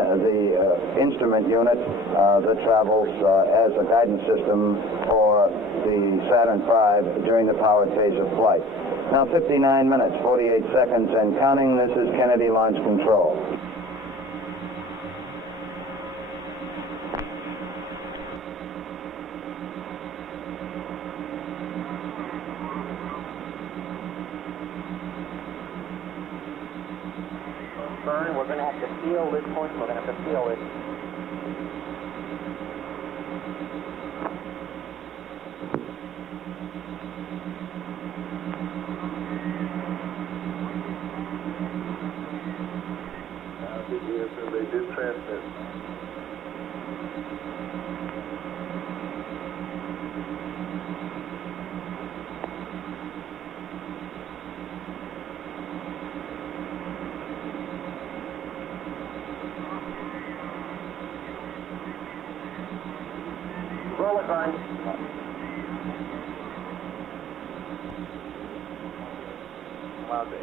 the instrument unit that travels as a guidance system for the Saturn V during the powered phase of flight. Now 59 minutes, 48 seconds and counting. This is Kennedy Launch Control. Burn, we're going to have to seal this point. We're going to have to seal it. They did transmit. Roll it, Vern. Cloud base.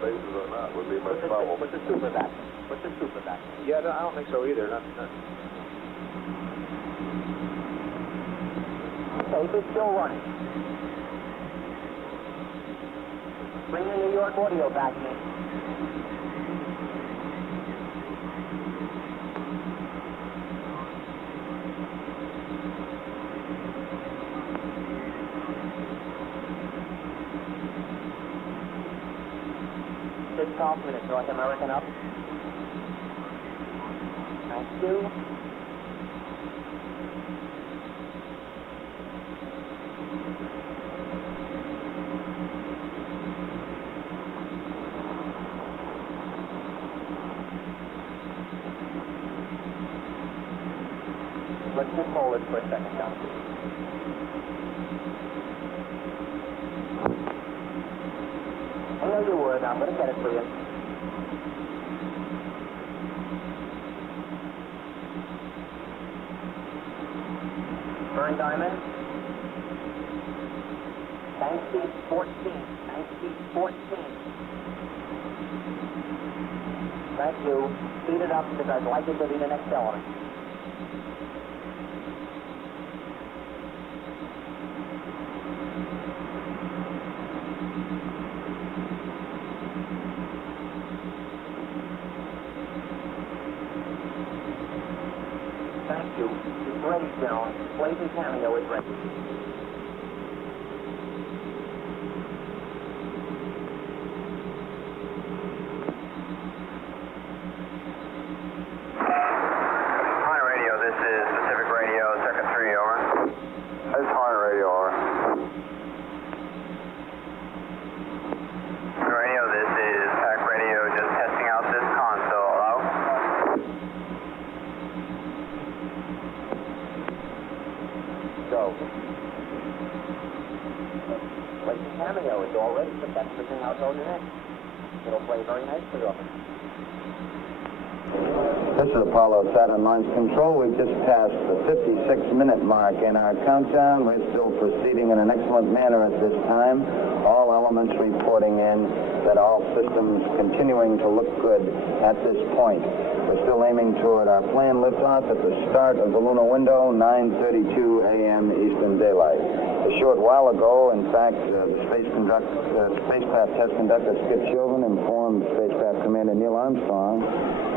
Bases or not would be much problem. What's the super back? What's the super back? Yeah, I don't think so either. Not. Tape is still running. Bring the New York audio back in. Minutes, North American up. Thank you. Let's just hold it for a second, John. I know you were, now I'm going to get it for you. Burn diamond. Tank speed 14. Tank speed 14. Thank you. Speed it up because I'd like it to be the next element. Thank you. It's ready, General. Blazing Cameo is ready. Horn Radio, this is Pacific Radio, Circuit 3, over. That's Horn Radio, over. Radio, this is Pac Radio, just testing out this console. Hello? Go. Blazing Cameo is all ready, but that's the thing I'll tell you next. It'll play very nicely off it. This is Apollo Saturn Launch Control. We've just passed the 56-minute mark in our countdown. We're still proceeding in an excellent manner at this time. All elements reporting in that all systems continuing to look good at this point. We're still aiming toward our planned liftoff at the start of the lunar window, 9:32 a.m. Eastern Daylight. A short while ago, in fact, the spacecraft test conductor Skip Chauvin informed spacecraft commander Neil Armstrong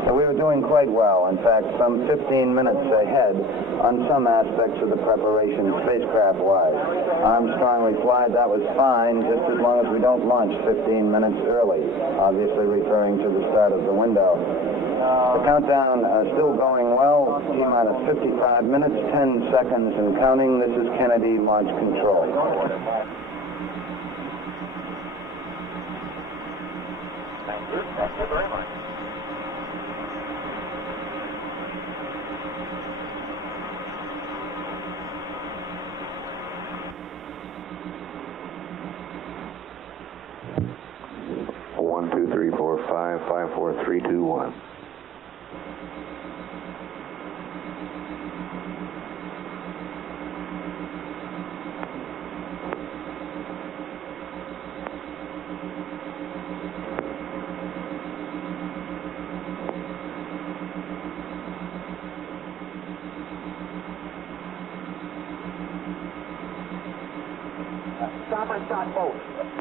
that we were doing quite well. In fact, some 15 minutes ahead on some aspects of the preparation spacecraft-wise. Armstrong replied that was fine, just as long as we don't launch 15 minutes early, obviously referring to the start of the window. The countdown still going well. T-minus 55 minutes, 10 seconds and counting. This is Kennedy Launch Control. Thank you. Thank you very much. 5, 4, 3, 2, 1. Stopper shot boat.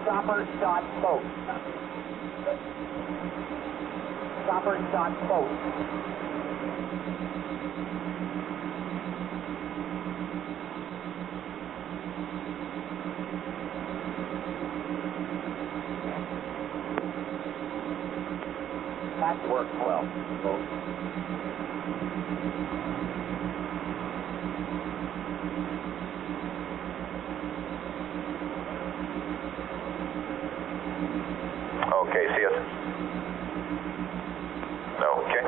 Stopper shot boat. Stopper shot boat. That worked well. Okay, see us. Okay.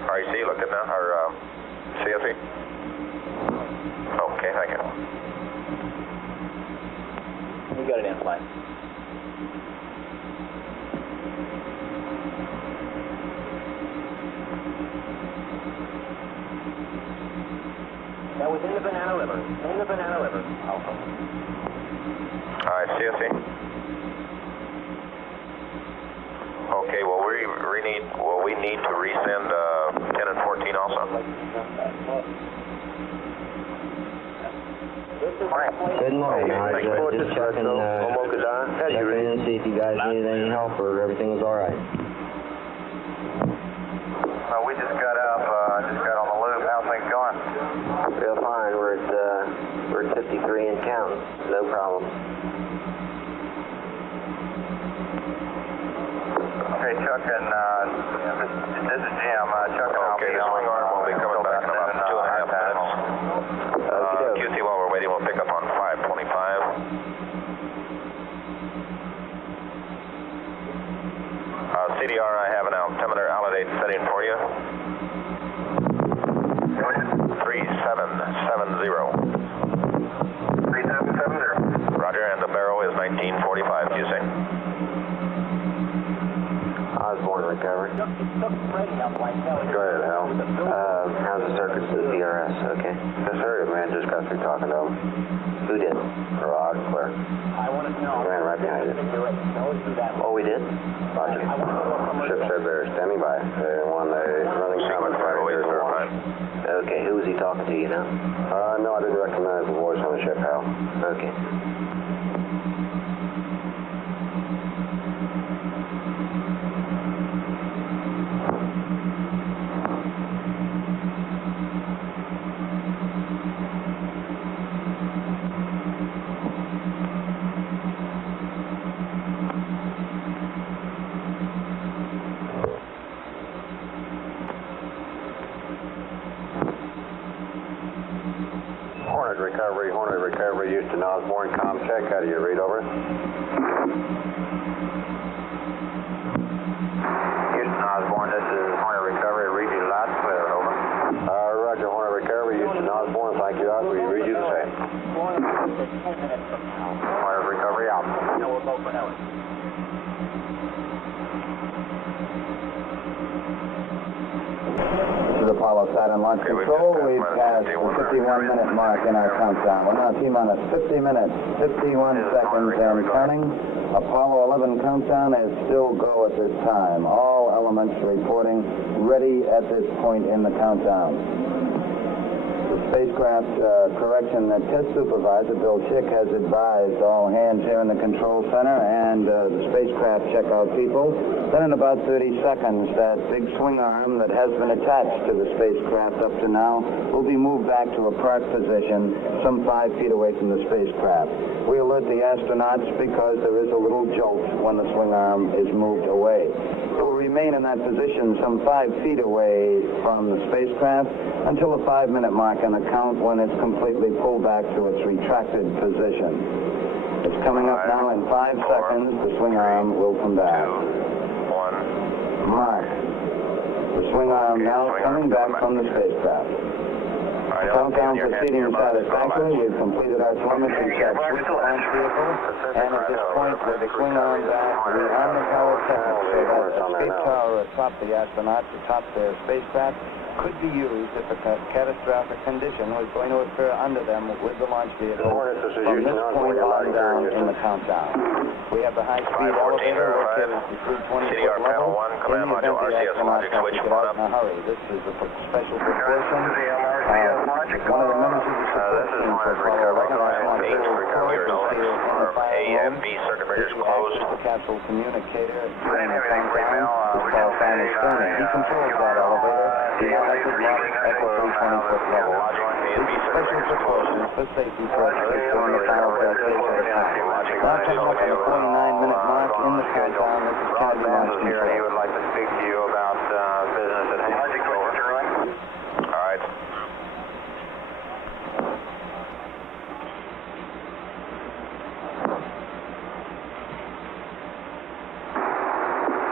REC, look at now, or CSE. Okay, thank you. We got it in play. That was in the Banana River. In the Banana River. Alpha. All right, CSE. Okay, well, we need to resend 10 and 14 also. Good morning. I was just checking in to see if you guys needed any help or everything was all right. We just got up, got on the loop. How's things going? Real fine. We're at 53 and counting. No problem. Okay, Chuck and, this is Jim. Chuck and I'll Okay, be the swing arm will be coming back in about 2.5 minutes. QC, while we're waiting, we'll pick up on 525. CDR, I have an altimeter validate setting for you. 3770. 3770. Roger, and the barrel is 1945, QC. Osborne recovery. Go ahead, Hal. How's the circuits to the VRS? Okay. Just heard it, man. Just got through talking to him. Who did? Loud and clear. I want to know. Ran right behind it. Oh, we did? Roger. Ship said they're standing by. They want a running Sequence commentary. always verified. Okay, who was he talking to, you know? No, I didn't recognize the voice on the ship, Hal. Okay. Hornet recovery, Houston Osborne, com check. How do you read, over? Houston Osborne, this is Hornet Recovery. Read you loud and clear, over. Roger, Hornet recovery, Houston Osborne. Thank you, out. We read you the same. 10 minutes from now. Hornet Recovery out. Then we'll go for Ellis. This is Apollo Saturn Launch Okay, we've Control. just We've passed the 51-minute mark in our countdown. We're now T-minus 50 minutes, 51 seconds and counting. Apollo 11 countdown is still go at this time. All elements reporting ready at this point in the countdown. The spacecraft correction test supervisor, Bill Schick, has advised all hands here in the control center and the spacecraft checkout people that in about 30 seconds, that big swing arm that has been attached to the spacecraft up to now will be moved back to a park position some 5 feet away from the spacecraft. We alert the astronauts because there is a little jolt when the swing arm is moved away. It will remain in that position some 5 feet away from the spacecraft until the 5-minute mark on the count when it's completely pulled back to its retracted position. It's coming up now in 5 seconds. The swing arm will come back. 2, 1. Mark. The swing arm now coming back from the spacecraft. right, Countdown your hand proceeding here, boss. satisfactory. We've completed our telemetry check with the launch vehicle, and at this point, with the swing arm back, we on the tower technique so that escape tower atop the astronauts, atop the spacecraft, could be used if a catastrophic condition was going to occur under them with the launch vehicle from this point on down in the countdown. We have the high-speed elevator located at the 320-foot CDR panel level 1, command in the module, event the RCS astronauts logic have switch, to get one out up. in a hurry. This is a special precaution. One of the members of the support team for Apollo recognized on H here arm A and B circuit breakers closed. The capsule communicator during the countdown is called final turning. He controls that elevator. He now has his lock at the 320-foot level. These special precautions for safety purposes during the final verification of the time. Now coming up on the 49-minute mark in the countdown, this is Kennedy launch control. He would like to speak to you about business at hand. All right.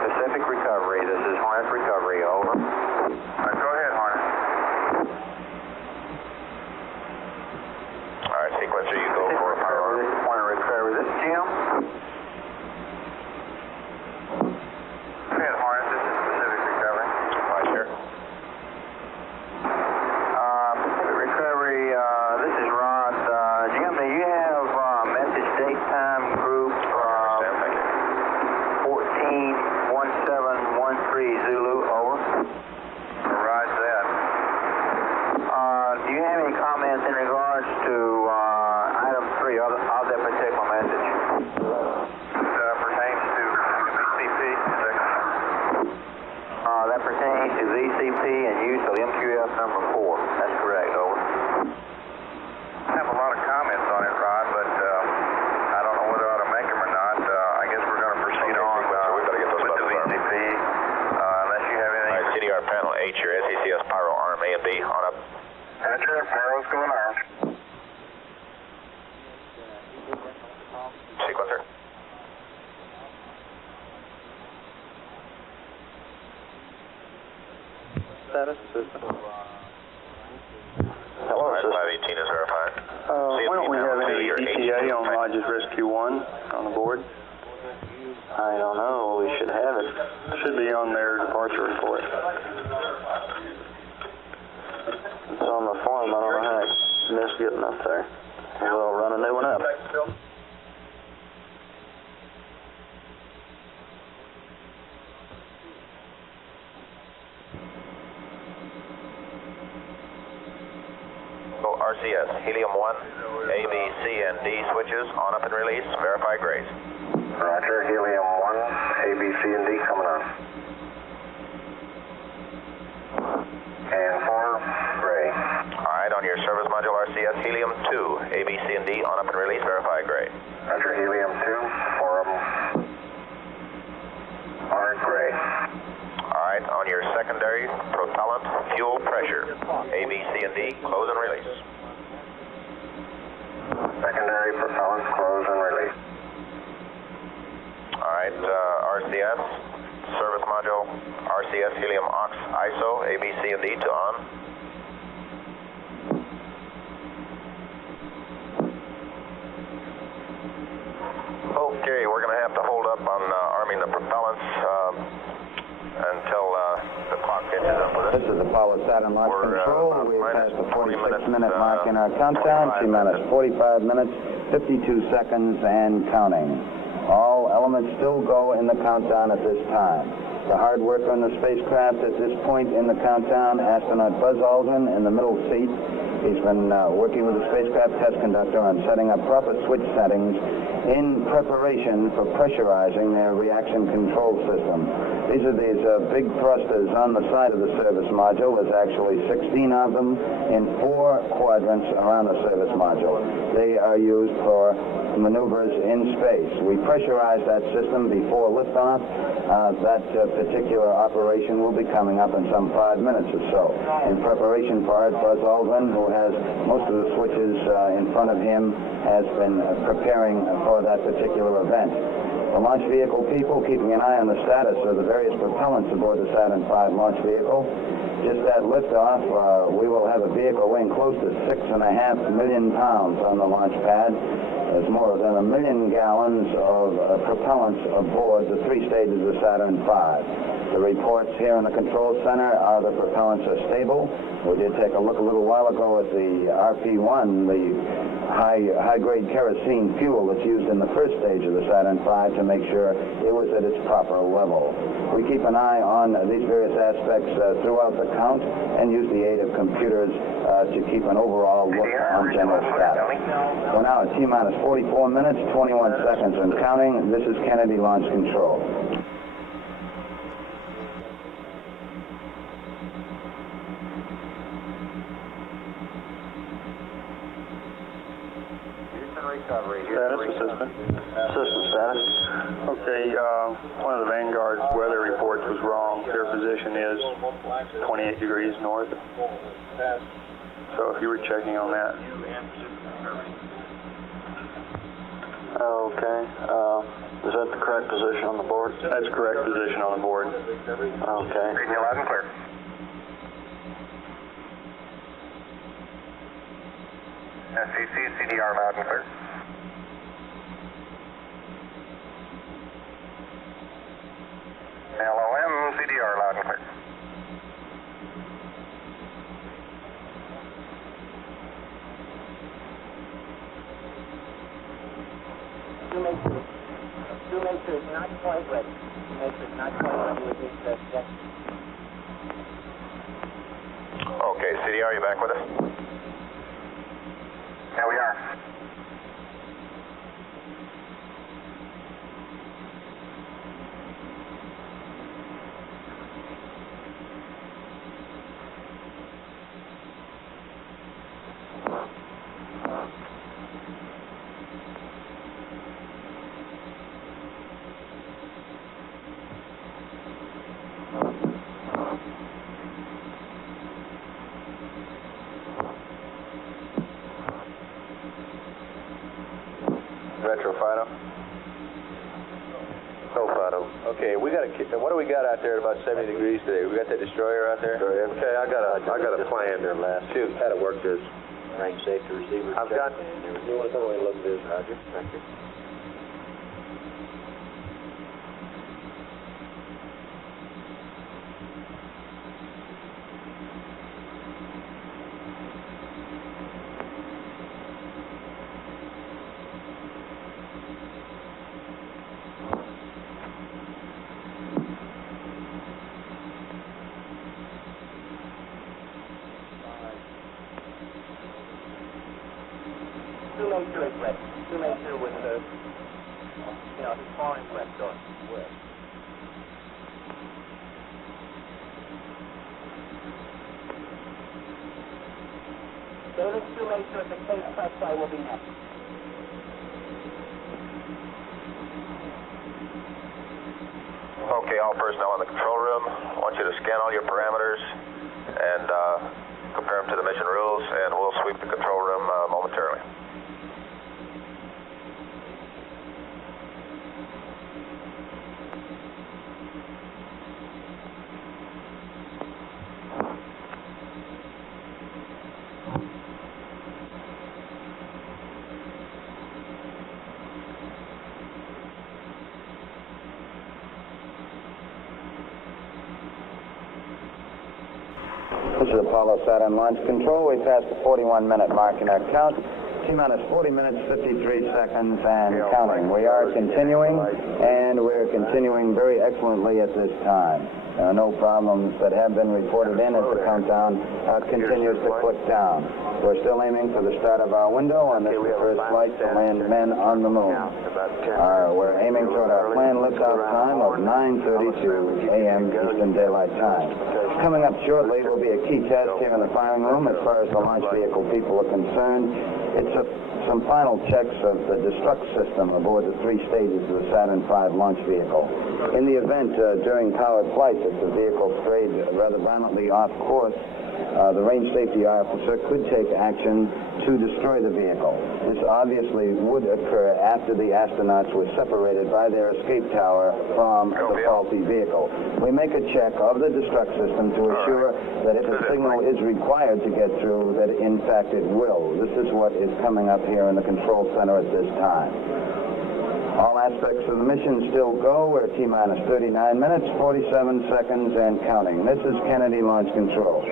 Pacific Recovery, this is Hornet Recovery, over. Go ahead, Hornet. All right, sequencer, you go for a power arm. This is Hornet Recovery. This is Jim. Go ahead, Hornet. This is Pacific Recovery. Right, sure. Pacific Recovery, this is Rod. Jim, do you have message date time group Understand, thank you. 141713 Zulu, over. Roger that. Do you have any comments in regards to item 3 of that particular message? Pertains to VCP. That pertains to VCP and use of MQF number 4. That's correct, over. I have a lot of comments on it, Rod, but I don't know whether I ought to make them or not. I guess we're going to proceed on we better get those with the buttons VCP, unless you have All anything. right, CDR panel H, your SACS pyro arm A and B on up. Roger, Pyro's going on. Sequencer. Status system. Hello, 518 is verified. Why don't we have any your ETA on Rogers Rescue 1 on the board? I don't know. We should have it. Should be on their departure report. It's on the form. I don't know how I missed getting up there. We'll run a new one up. RCS, helium 1, A, B, C, and D switches on up and release. Verify grace. Roger, helium 1, A, B, C, and D coming on. And 4, gray. All right, on your service module RCS, helium 2, A, B, C, and D on up and release. Verify gray. Roger, helium 2, 4 of them are gray. All right, on your secondary propellant fuel pressure, A, B, C, and D, close and release. Secondary propellants close and release. All right, RCS, service module, RCS helium aux ISO, A, B, C, and D to on. Okay, we're going to have to hold up on arming the propellants until the clock catches up with us. This is Apollo Saturn launch control. We've passed the 46-minute mark in our countdown. T-minus 45 minutes, 52 seconds, and counting. All elements still go in the countdown at this time. The hard worker on the spacecraft at this point in the countdown, astronaut Buzz Aldrin in the middle seat. He's been working with the spacecraft test conductor on setting up proper switch settings in preparation for pressurizing their reaction control system. These are these big thrusters on the side of the service module. There's actually 16 of them in 4 quadrants around the service module. They are used for maneuvers in space. We pressurize that system before liftoff. That particular operation will be coming up in some 5 minutes or so. In preparation for it, Buzz Aldrin, who has most of the switches in front of him, has been preparing for that particular event. The launch vehicle people keeping an eye on the status of the various propellants aboard the Saturn V launch vehicle. Just that liftoff, we will have a vehicle weighing close to 6.5 million pounds on the launch pad. There's more than 1 million gallons of propellants aboard the 3 stages of Saturn V. The reports here in the control center are the propellants are stable. We did take a look a little while ago at the RP1, the high-grade kerosene fuel that's used in the first stage of the Saturn V, to make sure it was at its proper level. We keep an eye on these various aspects throughout the count and use the aid of computers to keep an overall look on general status. We're now at T-minus 44 minutes, 21 seconds and counting. This is Kennedy Launch Control. Status, assistant. Assistant status. Okay, one of the Vanguard weather reports was wrong. Their position is 28 degrees north. So if you were checking on that. Okay. Is that the correct position on the board? That's correct position on the board. Okay. Reading you loud and clear. SCC, CDR loud and clear. LOM, CDR loud and clear. Shoemaker is not quite ready. Shoemaker is not quite ready with this check. Okay, CDR, you back with us? Yeah, we are. Retro Fido? No Fido. Okay, we got what do we got out there at about 70 degrees today? We got that destroyer out there? Okay, I got a plan there last. Shoot, how to work this. Range safety receiver. I've got. You want to come away and look at this, Roger? Thank you. Shoemaker is ready. Shoemaker with the, his foreign press on. David Shoemaker at the case press site will be next. Okay, all personnel in the control room, I want you to scan all your parameters and compare them to the mission rules, and we'll sweep the control room momentarily. This is Apollo Saturn Launch Control. We passed the 41-minute mark in our count. T-minus 40 minutes, 53 seconds, and counting. We are continuing, and we're continuing very excellently at this time. There are no problems that have been reported in as the countdown continues to click down. We're still aiming for the start of our window, and this is the first flight to land men on the moon. We're aiming toward our planned liftoff time of 9:32 a.m. Eastern Daylight Time. Coming up shortly will be a key test here in the firing room as far as the launch vehicle people are concerned. It's some final checks of the destruct system aboard the 3 stages of the Saturn V launch vehicle. In the event during powered flight that the vehicle strayed rather violently off course, the range safety officer could take action to destroy the vehicle. This obviously would occur after the astronauts were separated by their escape tower from the faulty vehicle. We make a check of the destruct system to assure that if a signal is required to get through, that in fact it will. This is what is coming up here in the control center at this time. All aspects of the mission still go. We're T-minus 39 minutes, 47 seconds, and counting. This is Kennedy Launch Control.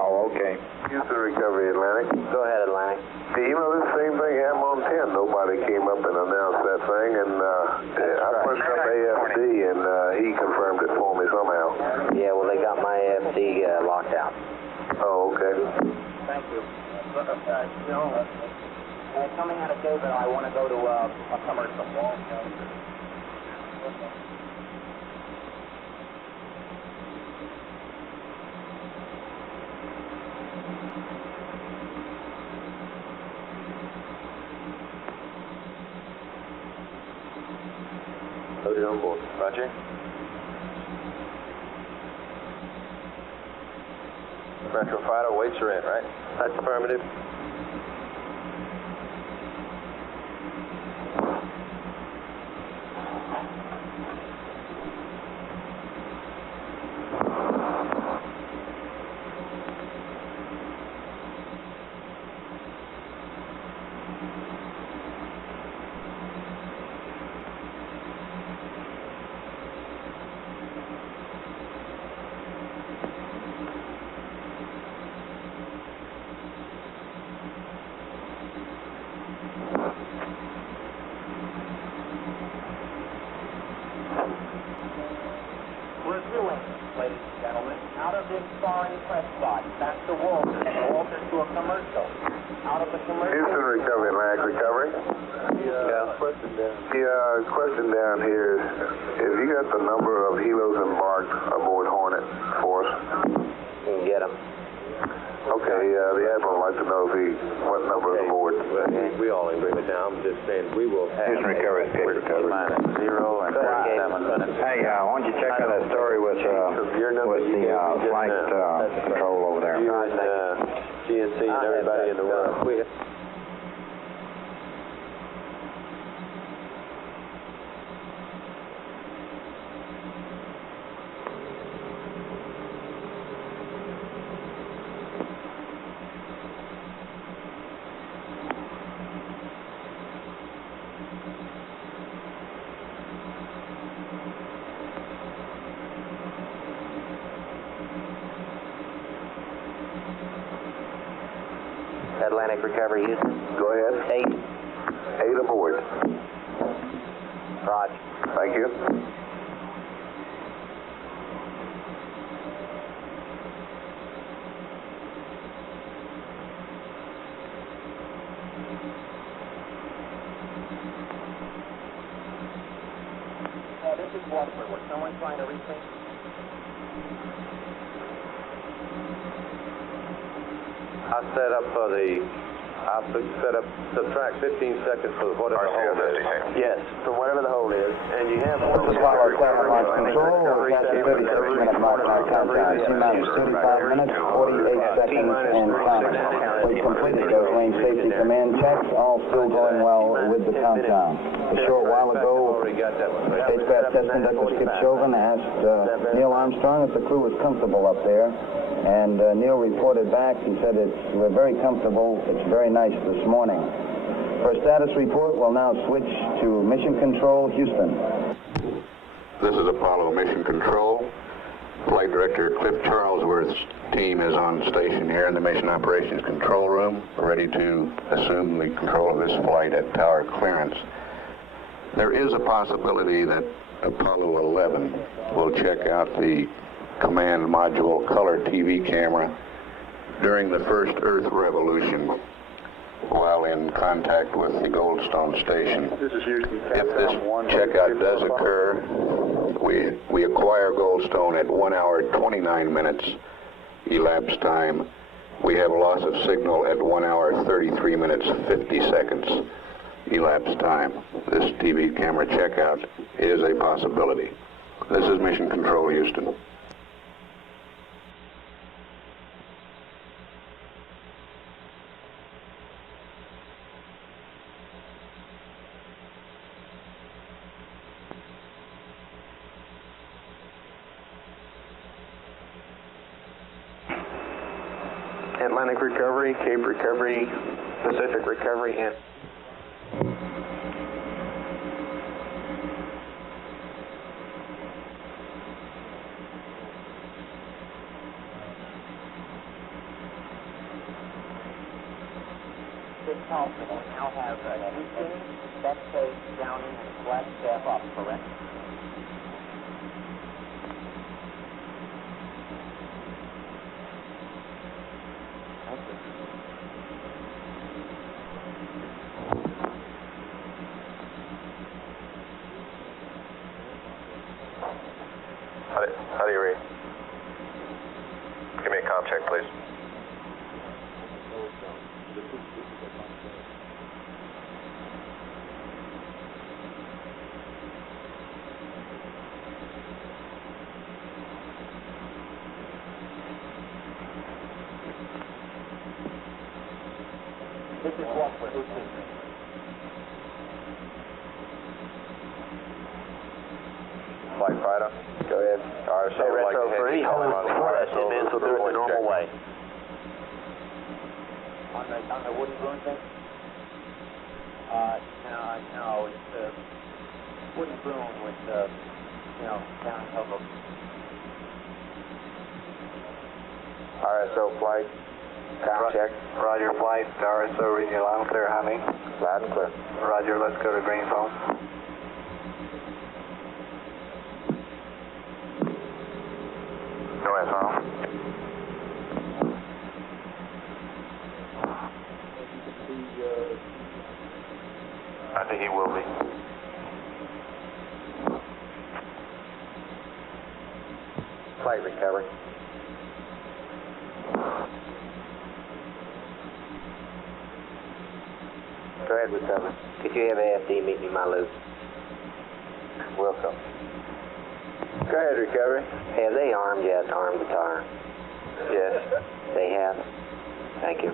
Oh, okay. Houston Recovery, Atlantic. Go ahead, Atlantic. Hey, you know, this same thing happened on 10. Nobody came up and announced that thing, and I punched up AFD, and he confirmed it for me somehow. Yeah, well, they got my AFD locked out. Oh, okay. Thank you. Coming out of David, I want to go to a commercial. Loaded on board. Roger. Metro Fighter, weights are in, right? That's affirmative. Reviewing, ladies and gentlemen, out of this foreign press box, back to Walter. Walter to a commercial. Out of the commercial. Houston Recovery, Atlantic Recovery. Question down here is, have you got the number of helos embarked aboard Hornet for us? You can get them. Okay, the Admiral would like to know what number is aboard. We all agree with now. I'm just saying we will have Houston Recovery, Paper Recovery. -0 and 37 minutes. Hey, why don't you check on that story with the flight control over there? You and GNC and everybody in the world. Atlantic Recovery, Houston. Go ahead. 8 aboard. Roger. Thank you. This is Watford. Was someone trying to reach me? I set up subtract 15 seconds for whatever the hold is. Yes, for whatever the hold is. And you have This is Apollo 7 Launch Control. We're past the 36-minute mark on our countdown. T-minus 35 minutes, 48 seconds, and counting. We've completed those range safety command checks, all still going well with the countdown. A short while ago, spacecraft test conductor Skip Chauvin asked Neil Armstrong if the crew was comfortable up there. And Neil reported back. He said, we're very comfortable. It's very nice this morning. For a status report, we'll now switch to Mission Control, Houston. This is Apollo Mission Control. Flight Director Cliff Charlesworth's team is on station here in the Mission Operations Control Room, ready to assume the control of this flight at tower clearance. There is a possibility that Apollo 11 will check out the command module color TV camera during the first Earth revolution while in contact with the Goldstone station. If this checkout does occur, we acquire Goldstone at 1 hour 29 minutes elapsed time. We have a loss of signal at 1 hour 33 minutes 50 seconds elapsed time. This TV camera checkout is a possibility. This is Mission Control, Houston. Atlantic recovery, Cape recovery, Pacific recovery, and This Thompson, we now have Houston, Bethpage, Downing, and Flagstaff up, correct? How do you read? Give me a comm check, please. This is what for Houston. Flight fighter, go ahead. RSO would like to have you call him on the RSO. So do it the normal way. On the wooden broom thing? No, it's a wooden broom with, down cover. RSO flight. Comm check. Roger, flight. RSO reading you loud and clear, honey. Loud and clear. Roger, let's go to green phone. Go ahead, Tom. I think he will be. Flight recovery. Go ahead, recovery. Could you have AFD meet me in my loop? Welcome. Go ahead, recovery. Have they armed yet? Armed the tower? Yes. They have? Thank you.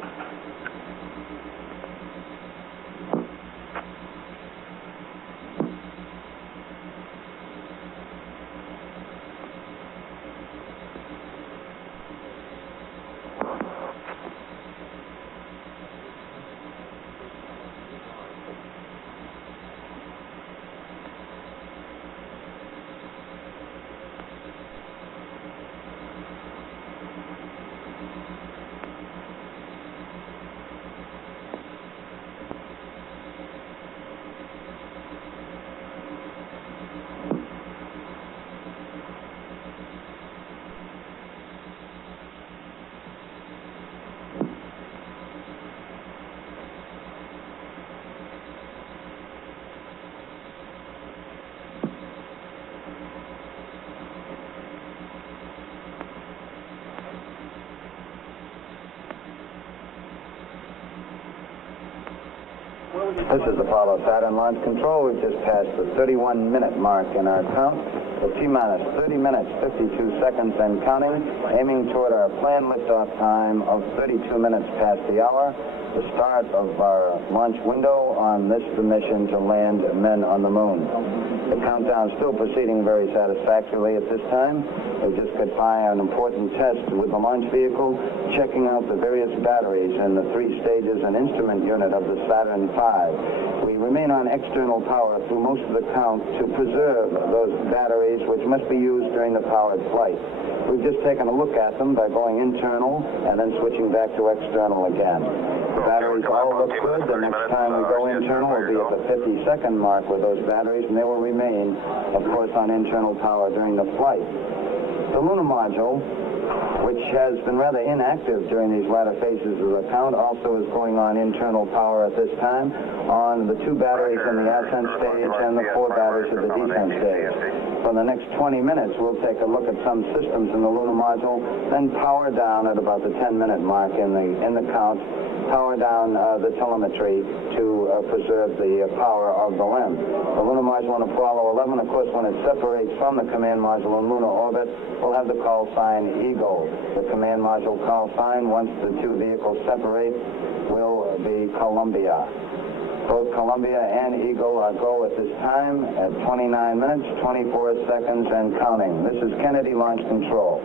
This is Apollo Saturn Launch Control. We've just passed the 31-minute mark in our count. So T-minus 30 minutes, 52 seconds and counting, aiming toward our planned liftoff time of 32 minutes past the hour, the start of our launch window on this mission to land men on the moon. The countdown still proceeding very satisfactorily at this time. We just got by an important test with the launch vehicle, checking out the various batteries in the 3 stages and instrument unit of the Saturn V. We remain on external power through most of the count to preserve those batteries which must be used during the powered flight. We've just taken a look at them by going internal and then switching back to external again. The batteries all look good. The next time we go internal will be at the 50-second mark with those batteries, and they will remain, of course, on internal power during the flight. The lunar module, which has been rather inactive during these latter phases of the count, also is going on internal power at this time on the 2 batteries in the ascent stage and the 4 batteries at the descent stage. For the next 20 minutes, we'll take a look at some systems in the lunar module, then power down at about the 10-minute mark in the count, power down the telemetry to preserve the power of the LEM. The lunar module in Apollo 11, of course, when it separates from the command module in lunar orbit, will have the call sign Eagle. The command module call sign, once the 2 vehicles separate, will be Columbia. Both Columbia and Eagle are go at this time at 29 minutes, 24 seconds, and counting. This is Kennedy Launch Control.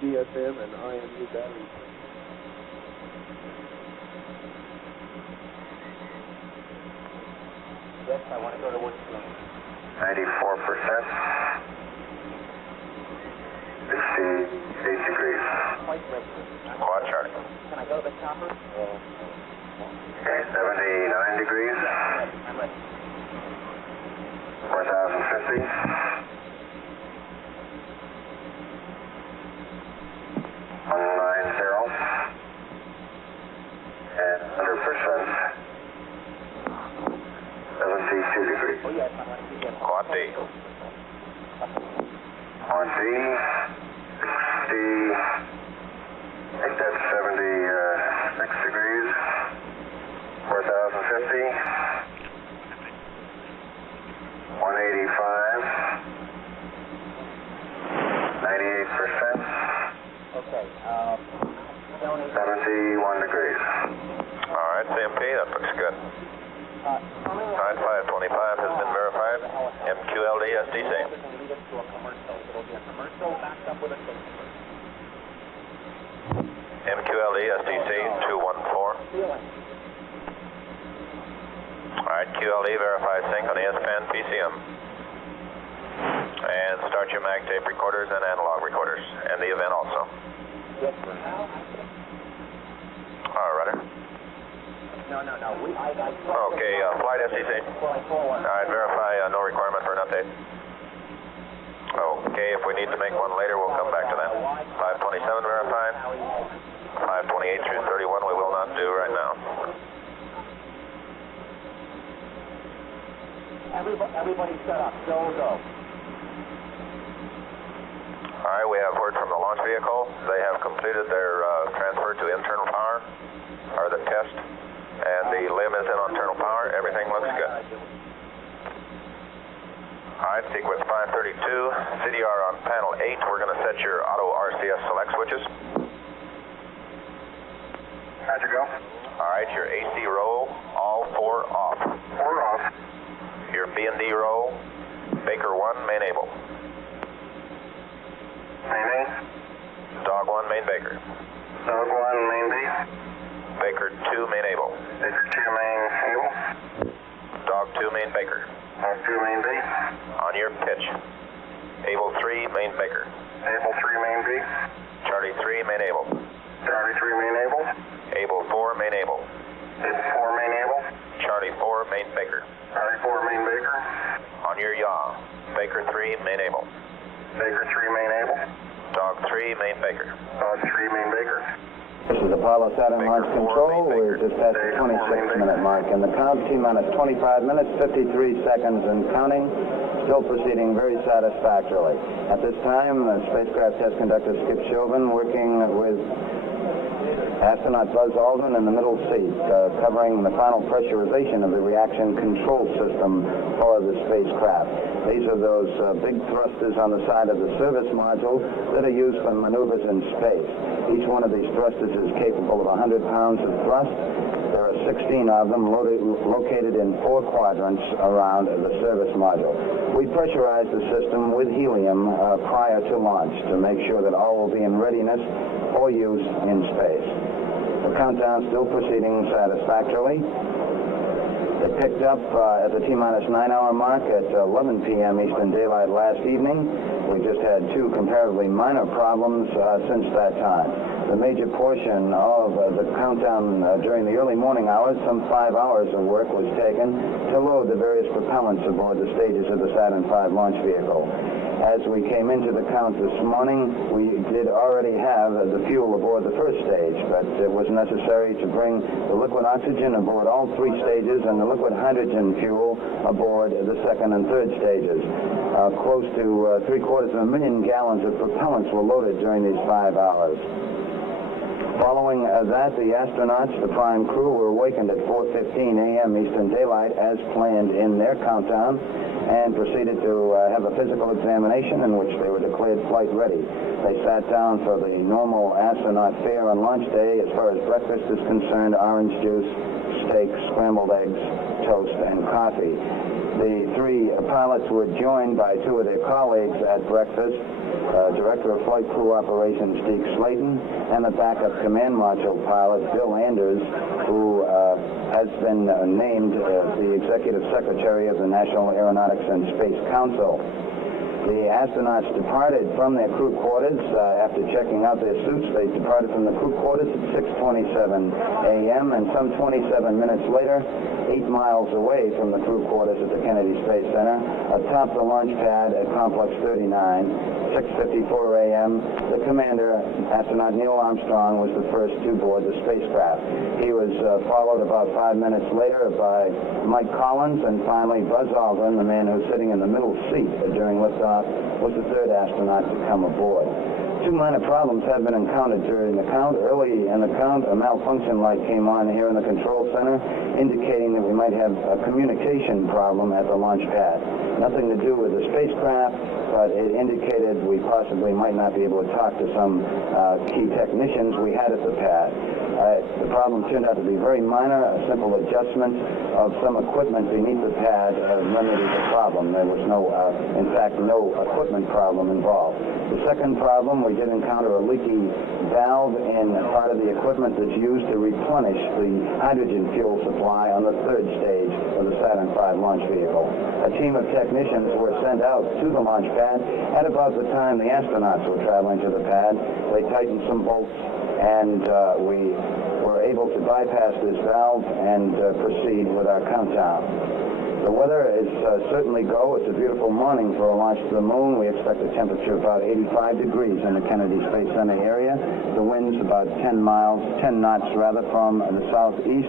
DSM and IMU batteries. Yes, I want to go to work soon. 94%. 68 degrees. Quite ready. Quad chart. Can I go to the chopper? Okay, 79 degrees. I'm ready. 4,050. 190. And 100%. 72 degrees. Oh, yes, I want to begin. Quad D. Quad D. 60. I think that's 76 degrees. 4,050. 185. 98%. Okay, 71 degrees. All right, CMP, that looks good. Side 525 has been verified. MQLD SDC. lead us to a commercial. It'll be a commercial backed up with a safety. MQLD SDC 214. Feeling. All right, QLD verify sync on the S-Pen PCM. And start your mag tape recorders and analog recorders, and the event also. Yes, sir. All right, rudder. No. Okay, flight SDC. All right, verify no requirement for an update. Okay, if we need to make one later, we'll come back to that. 527 verified. 528 through 31 we will not do right now. Everybody set up. Go. All right, we have word from the launch vehicle. They have completed their transfer to internal power, or the test, and the LEM is in internal power. Everything looks good. All right, sequence 532, CDR on panel 8. We're going to set your auto RCS select switches. How'd you go? All right, your AC row, all 4 off. 4 off. Your B&D row, Baker 1, main able. Main. Dog 1, main Baker. Dog 1, main B. Baker 2, main able. Baker 2, main able. Dog 2, main Baker. Dog 2, main B. On your pitch. Able 3, main Baker. Able 3, main B. Charlie 3, main able. Charlie 3, main able. Able 4, main able. Able 4, main able. Charlie 4, main Baker. Charlie 4, main Baker. On your yaw. Baker 3, main able. Baker 3, main able. Dog 3, main Baker. Dog 3, main Baker. This is Apollo Saturn Launch Control. We're just at the 26-minute mark in the count. T-minus 25 minutes, 53 seconds and counting. Still proceeding very satisfactorily. At this time, spacecraft test conductor Skip Chauvin working with Astronaut Buzz Aldrin in the middle seat, covering the final pressurization of the reaction control system for the spacecraft. These are those big thrusters on the side of the service module that are used for maneuvers in space. Each one of these thrusters is capable of 100 pounds of thrust. There are 16 of them located in 4 quadrants around the service module. We pressurize the system with helium prior to launch to make sure that all will be in readiness for use in space. The countdown still proceeding satisfactorily. It picked up at the T-minus 9-hour mark at 11 p.m. Eastern Daylight last evening. We just had 2 comparatively minor problems since that time. The major portion of the countdown during the early morning hours, some 5 hours of work was taken to load the various propellants aboard the stages of the Saturn V launch vehicle. As we came into the count this morning, we did already have the fuel aboard the first stage, but it was necessary to bring the liquid oxygen aboard all 3 stages and the liquid hydrogen fuel aboard the second and third stages. Close to 750,000 gallons of propellants were loaded during these 5 hours. Following that, the astronauts, the prime crew, were awakened at 4:15 a.m. Eastern Daylight as planned in their countdown and proceeded to have a physical examination in which they were declared flight ready. They sat down for the normal astronaut fare on launch day. As far as breakfast is concerned, orange juice, steak, scrambled eggs, toast, and coffee. The 3 pilots were joined by 2 of their colleagues at breakfast, Director of Flight Crew Operations Deke Slayton, and the backup command module pilot Bill Anders, who has been named the Executive Secretary of the National Aeronautics and Space Council. The astronauts departed from their crew quarters after checking out their suits. They departed from the crew quarters at 6:27 a.m. and some 27 minutes later, 8 miles away from the crew quarters at the Kennedy Space Center, atop the launch pad at Complex 39, 6:54 a.m., the commander, astronaut Neil Armstrong, was the first to board the spacecraft. He was followed about 5 minutes later by Mike Collins, and finally Buzz Aldrin, the man who's sitting in the middle seat during liftoff, was the 3rd astronaut to come aboard. 2 minor problems have been encountered during the count. Early in the count, a malfunction light came on here in the control center, indicating that we might have a communication problem at the launch pad. Nothing to do with the spacecraft, but it indicated we possibly might not be able to talk to some key technicians we had at the pad. The problem turned out to be very minor. A simple adjustment of some equipment beneath the pad remedied the problem. There was in fact, no equipment problem involved. The second problem, we did encounter a leaky valve in part of the equipment that's used to replenish the hydrogen fuel supply on the 3rd stage of the Saturn V launch vehicle. A team of technicians were sent out to the launch pad at about the time the astronauts were traveling to the pad. They tightened some bolts, and we were able to bypass this valve and proceed with our countdown. The weather is certainly go. It's a beautiful morning for a launch to the moon. We expect a temperature of about 85 degrees in the Kennedy Space Center area. The wind's about 10 knots from the southeast.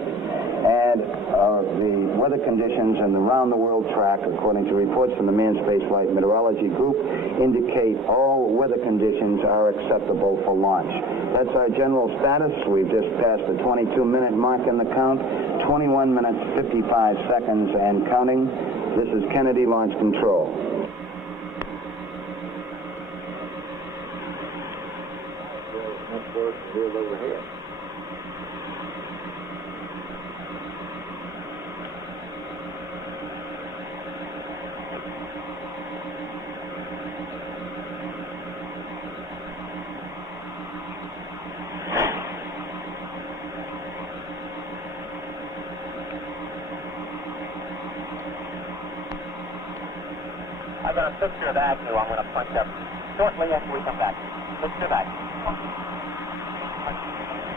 And the weather conditions and the round-the-world track, according to reports from the Manned Spaceflight Meteorology Group, indicate all weather conditions are acceptable for launch. That's our general status. We've just passed the 22-minute mark in the count, 21 minutes, 55 seconds, and counting. This is Kennedy Launch Control. Much worse than it is over here. I've got a picture of that, too. I'm going to punch up shortly after we come back. Picture that.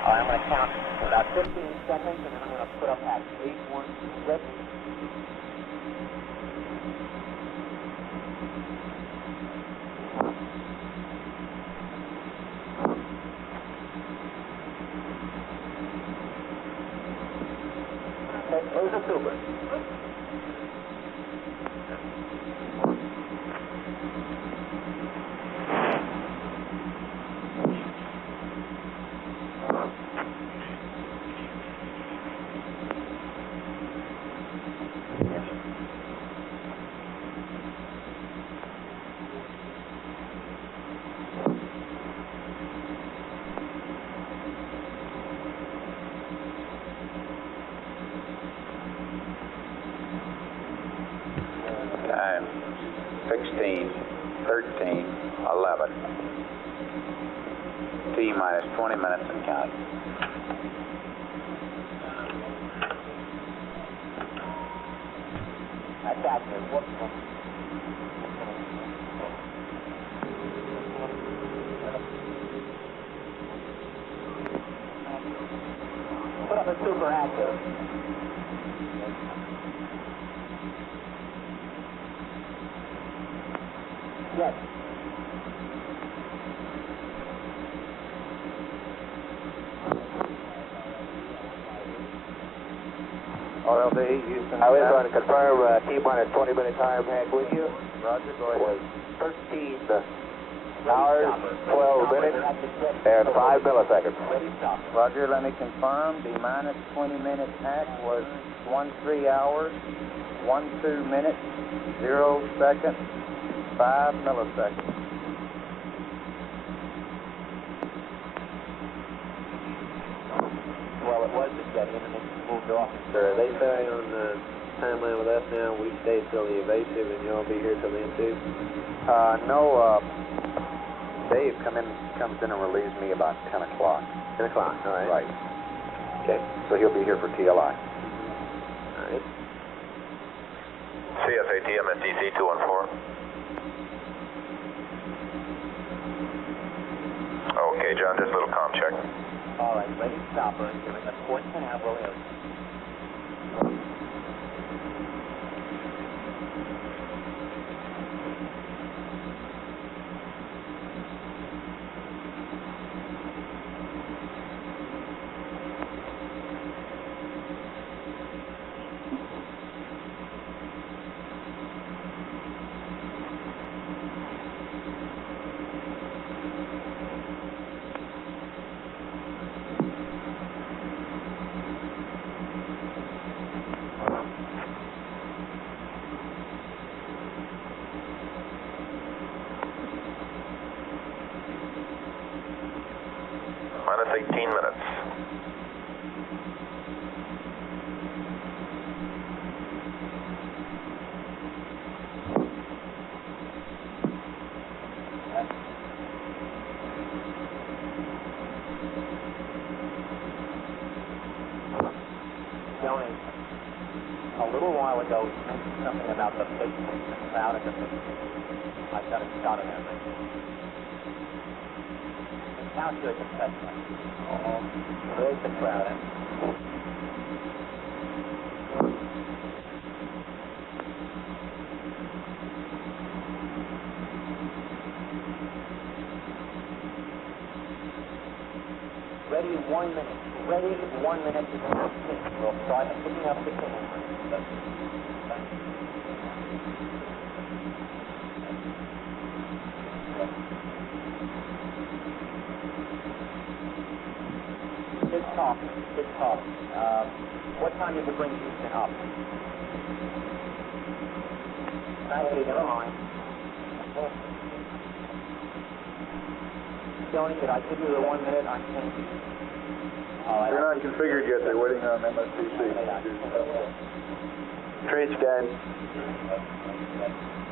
All right, I'm going to count for about 15 seconds, and then I'm going to put up that 8, 1, 6. Okay, there's a super. 13, 11. T minus 20 minutes and counting. That's accurate. Put up a super active. Yes. RLD, Houston. I was going to confirm T-minus 20 minutes higher back with you. Roger, go It ahead. was 13 hours, 12 minutes, and 5 milliseconds. Roger, let me confirm. The minus 20 minute hack was 13 hours, 12 minutes, 0 seconds, 5 milliseconds. Well, it was the jetty, and then they moved off. Are they staying on the timeline with us now? We stay till the evasive, and you'll be here till then too? No, Dave comes in and relieves me about 10 o'clock. 10 o'clock, all right. Right. Okay. So he'll be here for TLI. All right. CFAT, MSDC 214. Okay, John, just a little comm check. All right, ready, stopper, giving us 14 half, will air. Minus 18 minutes. Johnny, a little while ago, you mentioned something about the big cloud at the big. I've got a shot of that. How good the test was. There's the crowd. Ready 1 minute. Ready 1 minute to 15. We'll start picking up the Good talk. What time did you bring Houston up? 98, never mind. Tony, did I give you the 1 minute on 10? They're not configured yet. They're waiting on MSDC. Trench guide.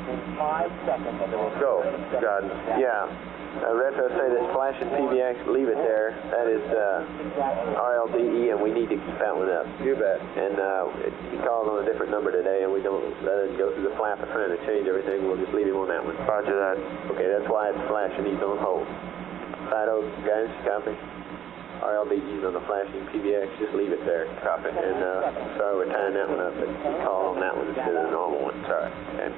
In 5 seconds, there will Go, God. Yeah. Retro say this flash and PBX, leave it there. That is RLDE, and we need to keep that one up. You bet. And he called on a different number today, and we don't let it go through the flap of trying to change everything. We'll just leave him on that one. Roger that. Okay, that's why it's flashing. He's on hold. Fido, guys, copy. RLDE's on the flashing PBX, just leave it there. Copy. And sorry we're tying that one up, but he called on that one instead of the normal one. Sorry. Okay.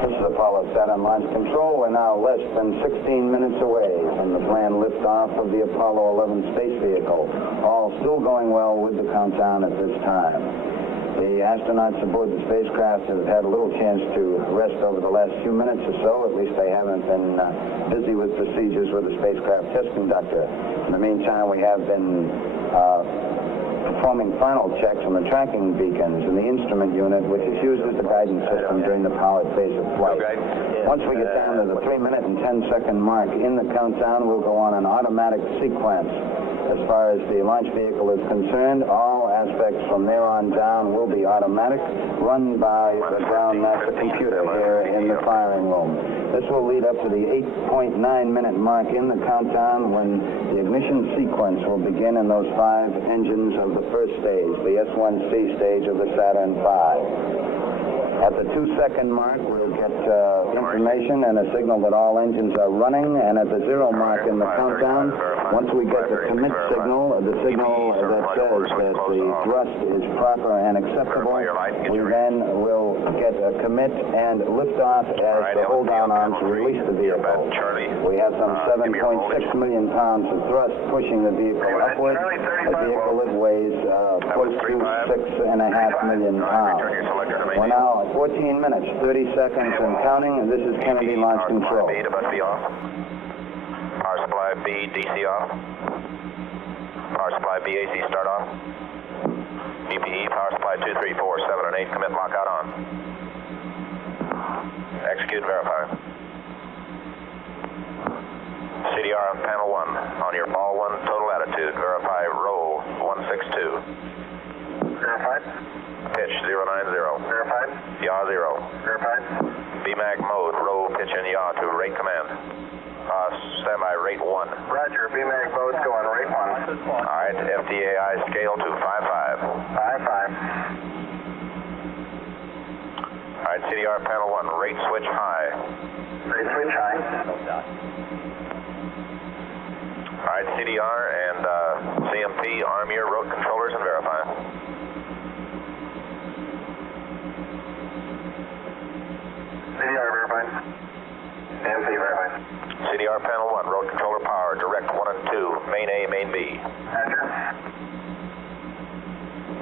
This is Apollo Saturn Launch Control. We're now less than 16 minutes away from the planned liftoff of the Apollo 11 space vehicle. All still going well with the countdown at this time. The astronauts aboard the spacecraft have had a little chance to rest over the last few minutes or so. At least they haven't been busy with procedures with the spacecraft test conductor. In the meantime, we have been performing final checks on the tracking beacons in the instrument unit, which is used as the guidance system during the powered phase of flight. Once we get down to the 3 minute and 10 second mark in the countdown, we'll go on an automatic sequence As far as the launch vehicle is concerned, all aspects from there on down will be automatic, run by the ground master computer here in the firing room. This will lead up to the 8.9-minute mark in the countdown when the ignition sequence will begin in those 5 engines of the first stage, the S1C stage of the Saturn V. At the 2-second mark, we'll get information and a signal that all engines are running, and at the 0 mark in the countdown, once we get the commit signal, the signal that says that the thrust is proper and acceptable, we then will get a commit and lift off as the hold-down arms release the vehicle. We have some 7.6 million pounds of thrust pushing the vehicle upward, a vehicle that weighs close to 6.5 million pounds. We're now at 14 minutes, 30 seconds and counting, and this is Kennedy Launch Control. B to must be off. Power supply B, DC off. Power supply B, AC start off. BPE, power supply 2, 3, 4, 7, and 8, commit lockout on. Execute, verify. CDR on panel 1. On your ball 1, total attitude. Verify, roll 162. Verified. Pitch 090. Verified. Yaw 0. Verified. BMAC mode, roll, pitch, and yaw to rate command. Standby, rate 1. Roger, BMAC mode's going, rate 1. Alright, FDAI scale to 5.5. 5.5. Alright, CDR panel 1, rate switch high. Rate switch high. Alright, CDR and CMP, arm your road controllers and verify. CDR verified. CMP verified. CDR panel 1, road controller power, direct 1 and 2, main A, main B. Roger.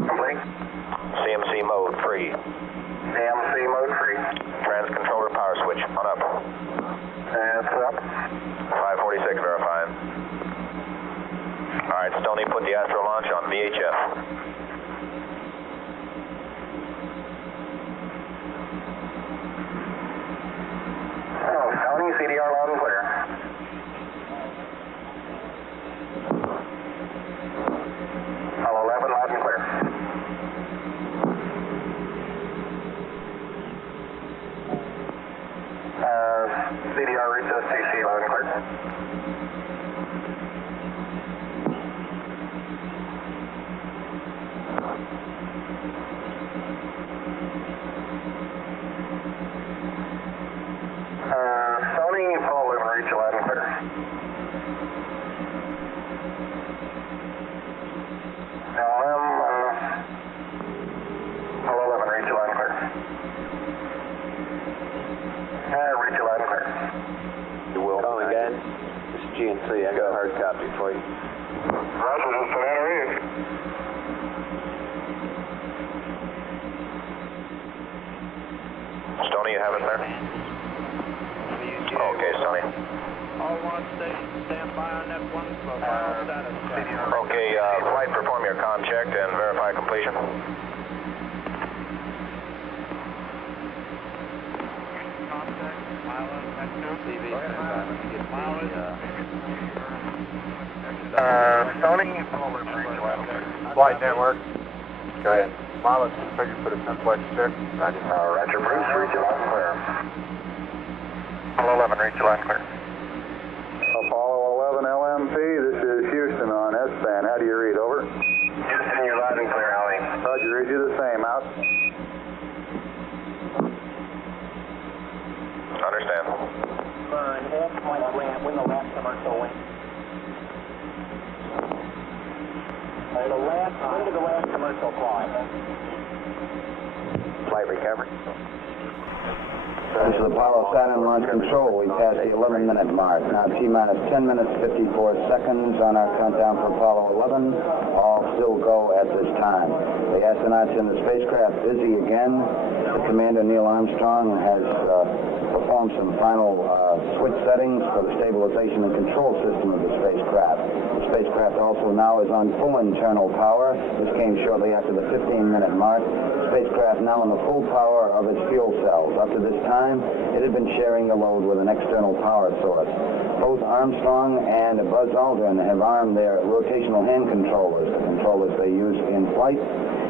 Complete. CMC mode, free. CMC mode free. Trans controller power switch, on up. That's up. 546, verifying. Alright, Stoney, put the Astro launch on VHF. Oh, Sony, CDR loud and clear. Hello, 11, loud and clear. CDR reach STC loud and clear. Sony, Paul 11, reach loud and clear. LM, Paul 11, reach loud and clear. Reach loud and clear. You will. Calling again. This is GNC. I got a hard copy for you. Roger, this is Savannah Reed. Stoney, you have it there? Okay, Stoney. All launch stations stand by on net 1 for final status check. Okay, flight, perform your comm check and verify completion. Contact, pilot, vector, TV, pilot. Sony, Paul 11, reach loud and clear. Flight network. Go ahead. Pilot configured for the simplex check. Roger, Bruce, reach loud and clear. Apollo 11, reach loud and clear. Apollo 11 LMP, this is Houston on S-band. How do you read? Over. Houston, you're loud and clear, Holly. Roger, read you the same. Out. Understand. Burn, half point ramp, wing the last commercial wing. Into the last commercial flight. Flight recovery. This is Apollo Saturn Launch Control. We passed the 11-minute mark. Now T-minus 10 minutes, 54 seconds on our countdown for Apollo 11. All still go at this time. The Astronauts in the spacecraft busy again. The commander, Neil Armstrong, has performed some final switch settings for the stabilization and control system of the spacecraft. The spacecraft also now is on full internal power. This came shortly after the 15-minute mark. The spacecraft now on the full power of its fuel cells. Up to this time, it had been sharing the load with an external power source. Both Armstrong and Buzz Aldrin have armed their rotational hand controllers, the controllers they use in flight.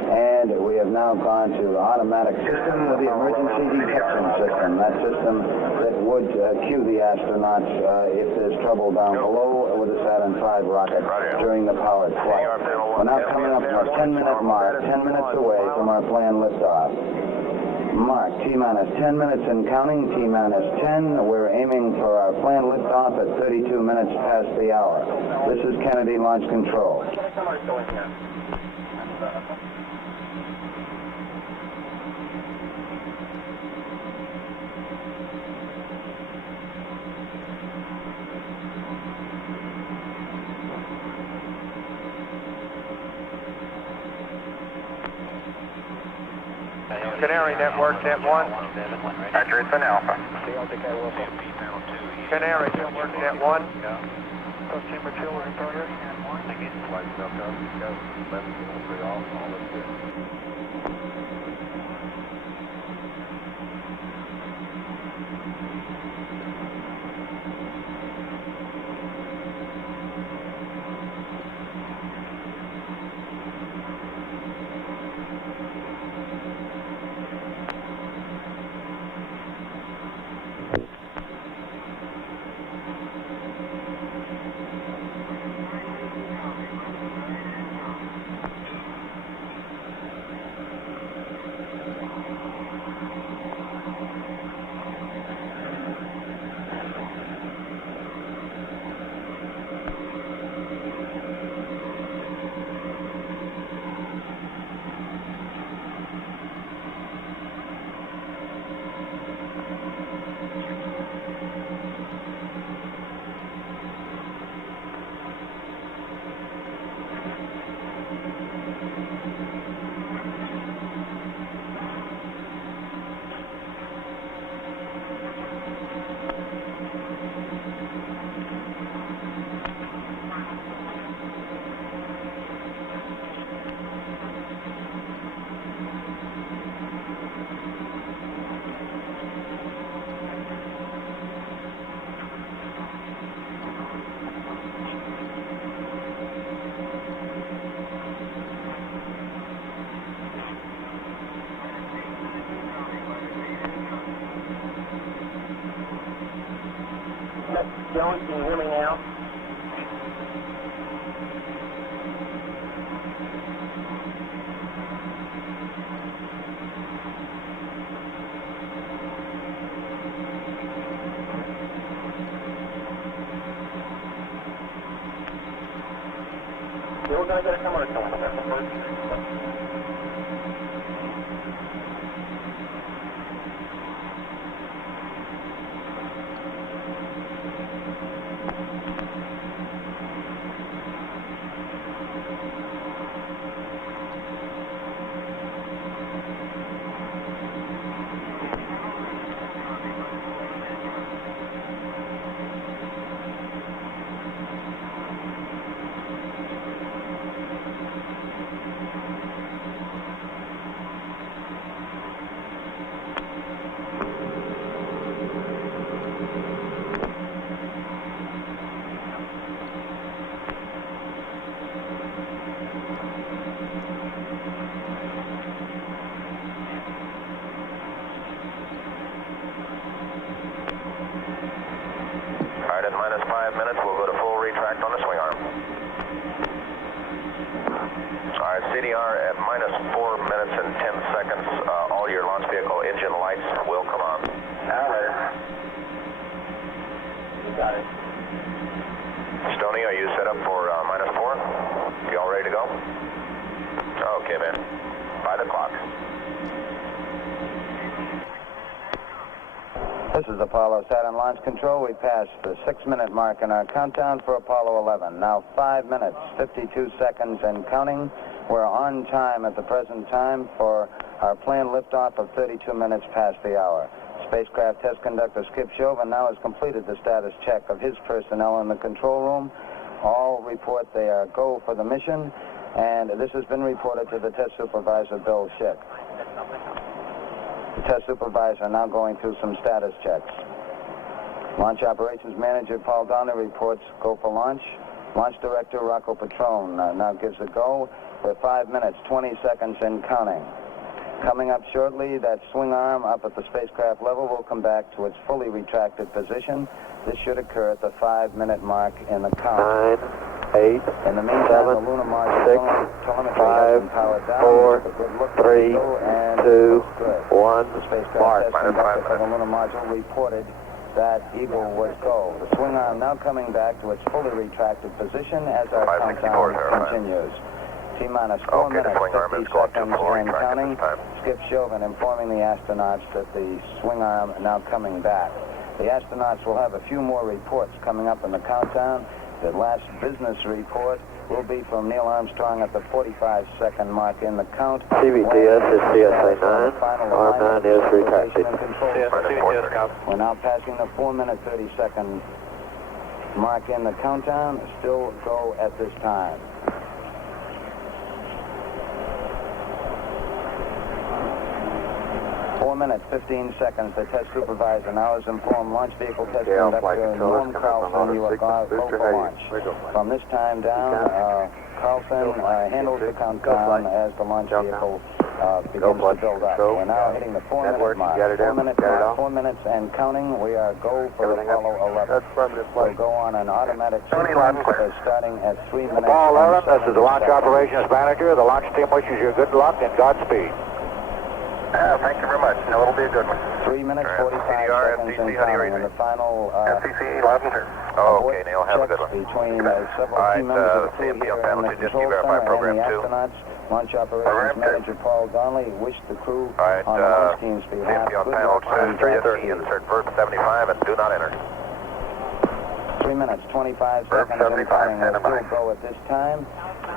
And we have now gone to the automatic system with the emergency detection system. That system that would cue the astronauts if there's trouble down below with the Saturn V rocket during the powered flight. We're now coming up to our 10-minute mark, 10 minutes away from our planned liftoff. Mark, T-minus 10 minutes and counting, T-minus 10. We're aiming for our planned liftoff at 32 minutes past the hour. This is Kennedy Launch Control. Canary Network, Net 1. Roger, it's an Alpha. Canary Network, Net 1. Chamber 2 in progress. Jones, can you hear me now? We're going to get a commercial. That's the first. At minus 5 minutes, we'll go to full retract on the swing arm. All right, CDR at minus 4 minutes and 10 seconds. All your launch vehicle engine lights will come on. Later. You got it. Stoney, are you set up for minus 4? You all ready to go? Okay, man. By the clock. This is Apollo Saturn Launch Control. We passed the 6-minute mark in our countdown for Apollo 11. Now 5 minutes, 52 seconds and counting. We're on time at the present time for our planned liftoff of 32 minutes past the hour. Spacecraft test conductor Skip Chauvin now has completed the status check of his personnel in the control room. All report they are go for the mission, and this has been reported to the test supervisor, Bill Schick. The test supervisor now going through some status checks. Launch operations manager Paul Donner reports go for launch. Launch director Rocco Petrone now gives a go for 5 minutes, 20 seconds and counting. Coming up shortly, that swing arm up at the spacecraft level will come back to its fully retracted position. This should occur at the 5-minute mark in the count. 9, 8, in the meantime, 7, the lunar module telemetry 5, has been powered down. 4, Took a good look at 3, the eagle, and 2, good. 1, The spacecraft mark. test conductor for the lunar module reported that eagle was go. The swing arm now coming back to its fully retracted position as our countdown continues. T-minus 4 minutes, 50 seconds and counting. Skip Chauvin informing the astronauts that the swing arm now coming back. The astronauts will have a few more reports coming up in the countdown. The last business report will be from Neil Armstrong at the 45-second mark in the count. CBTS is CSA 9. R9 is retracted. We're now passing the 4-minute, 30-second mark in the countdown. Still go at this time. 4 minutes, 15 seconds. The test supervisor now has informed launch vehicle test conductor Norm Carlson you are go for launch. From this time down, Carlson handles the countdown as the launch vehicle begins to build up. We're now hitting the 4-minute mark. 4 minutes and counting. We are go for Apollo 11. We'll go on an automatic sequence starting at 3 minutes. Apollo 11, this is the launch operations manager. The launch team wishes you good luck and Godspeed. Thank you very much. No, it'll be a good one. 3 minutes, 45 seconds and counting. And the final FCC 11, sir. Okay, Neil, have a good one. Between several key members of the crew here in the control center and the astronauts. Launch operations manager Paul Donnelly wished the crew on the launch team's behalf CMP on good panel luck and 230, insert verb 75 and do not enter. 3 minutes, 25 seconds and counting. We'll still go at this time.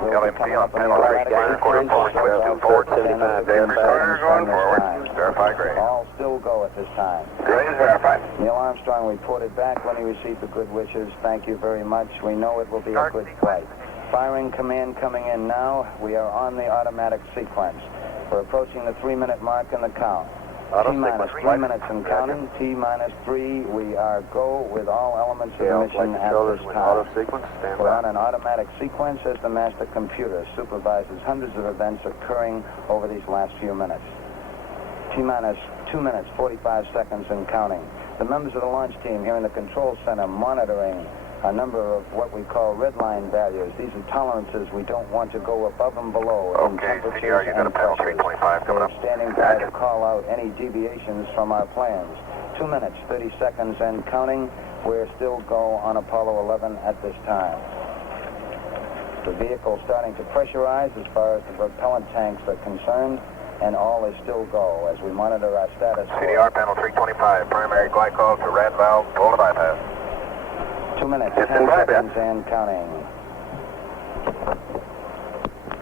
LMP on panel 3, quarter forward, switch to forward, 75, going forward, verify grade. All still go at this time. Grade is verified. Neil Armstrong reported back when he received the good wishes. Thank you very much. We know it will be a good flight. Firing command coming in now. We are on the automatic sequence. We're approaching the 3-minute mark in the count. T-minus 3 minutes and counting. T-minus 3. We are go with all elements of the mission at this time. We're on an automatic sequence as the master computer supervises hundreds of events occurring over these last few minutes. T-minus 2 minutes, 45 seconds and counting. The members of the launch team here in the control center monitoring a number of what we call red line values. These are tolerances we don't want to go above and below in temperatures CDR, you got a panel pressures. 325 coming up. We're standing by to call out any deviations from our plans. 2 minutes, 30 seconds and counting. We're still go on Apollo 11 at this time. The vehicle starting to pressurize as far as the propellant tanks are concerned, and all is still go as we monitor our status. CDR panel 325, primary glycol to rad valve, pull to bypass. 2 minutes, 10 seconds and counting.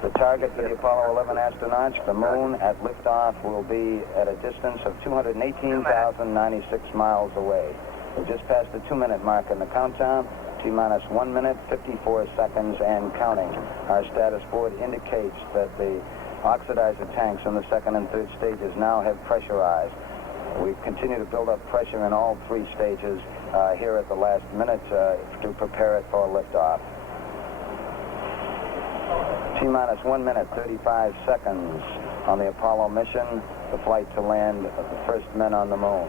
The target for the Apollo 11 astronauts, the moon at liftoff, will be at a distance of 218,096 miles away. We just passed the 2-minute mark in the countdown. T-minus 1 minute, 54 seconds and counting. Our status board indicates that the oxidizer tanks in the second and third stages now have pressurized. We continue to build up pressure in all 3 stages here at the last minute to prepare it for liftoff. T-minus 1 minute, 35 seconds on the Apollo mission, the flight to land of the first men on the moon.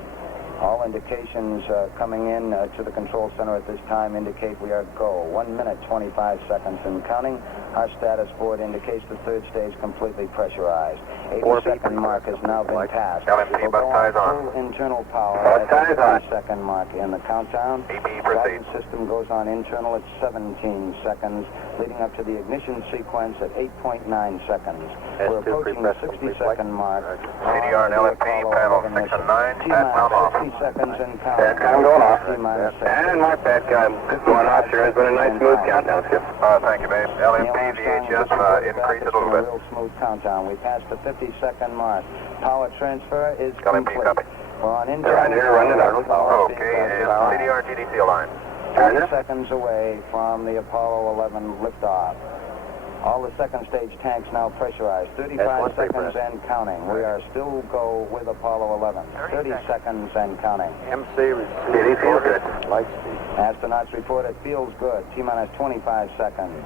All indications coming in to the control center at this time indicate we are go. 1 minute, 25 seconds and counting. Our status board indicates the third stage completely pressurized. 80-second mark has now been passed. We'll go on full internal power at the 30-second mark in the countdown. Guidance system goes on internal at 17 seconds, leading up to the ignition sequence at 8.9 seconds. We're approaching the 60-second mark. CDR and LMP, panel 6 and 9, T-minus 50 seconds and counting. I'm going off. T-minus 6. And mark that going off, sir. It's been a nice smooth countdown, Skip. Thank you, babe. LMP VHF, increase it a little bit. Real smooth countdown. We passed the 50-second mark. Power transfer is complete. We're on internal. Okay, and CDR GDC line. 30 seconds away from the Apollo 11 liftoff. All the second stage tanks now pressurized. 35 seconds and counting. We are still go with Apollo 11. 30 seconds and counting. MC, it feels good. Light speed. Astronauts report it feels good. T-minus 25 seconds.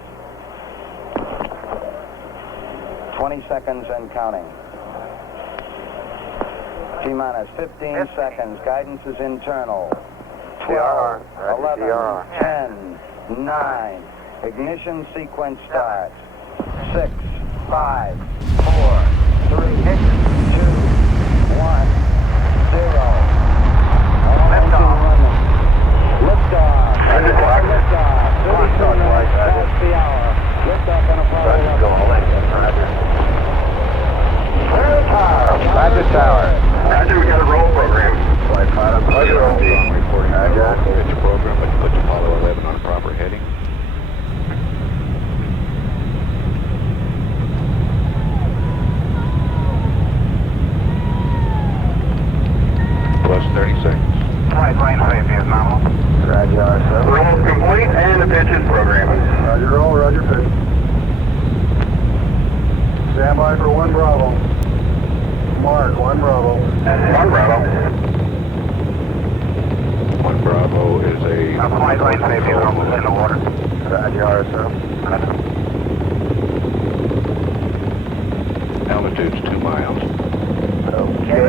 20 seconds and counting. T-minus 15 seconds. Guidance is internal. 12, 11, 10, 9. Ignition sequence starts. 6, 5, 4, 3, 2, 1, 0. Liftoff. Liftoff. 32 minutes past the hour. Liftoff on Apollo 11. Roger, Tower. Roger, we got a roll program. Flight pilot, Roger, reporting pitch program, which puts Apollo 11 on a proper heading. Plus 30 seconds. Flight safety is nominal. Roger, RSO. Roll complete and the pitch is programming. Roger roll, roger pitch. Stand by for 1 Bravo. Mark, 1 Bravo. 1 Bravo. 1 Bravo is a... Flight safety is almost in the water. Roger, RSO. Altitude's 2 miles. Okay.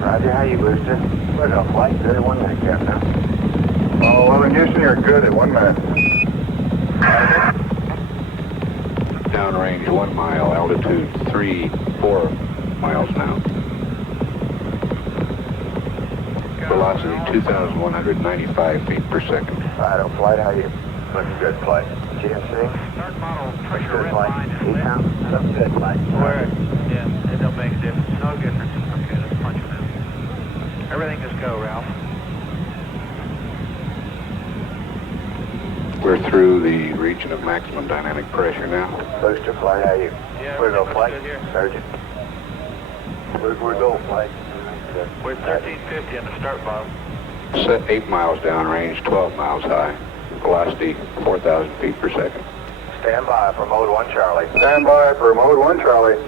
Roger, how you, Booster? We're going to flight 31 minutes, Captain. Oh, 11 Houston, you're good at 1 minute. Downrange 1 mile, altitude 4 miles now. Velocity 2,195 feet per second. Fido, flight, how you? Looking good, flight. GMC? Start model, pressure Good red flight. line. East Something good, flight. Where? Yeah, it don't make a difference. No difference. Okay, let's punch it in. Everything is go, Ralph. We're through the region of maximum dynamic pressure now. Booster, flight, how you? Yeah, We're going everything's flight, good here. Sergeant. We're going flight. We're 1350 on the start bottom. Set 8 miles downrange, 12 miles high. Velocity 4,000 feet per second. Stand by for mode 1 Charlie. Stand by for mode 1 Charlie.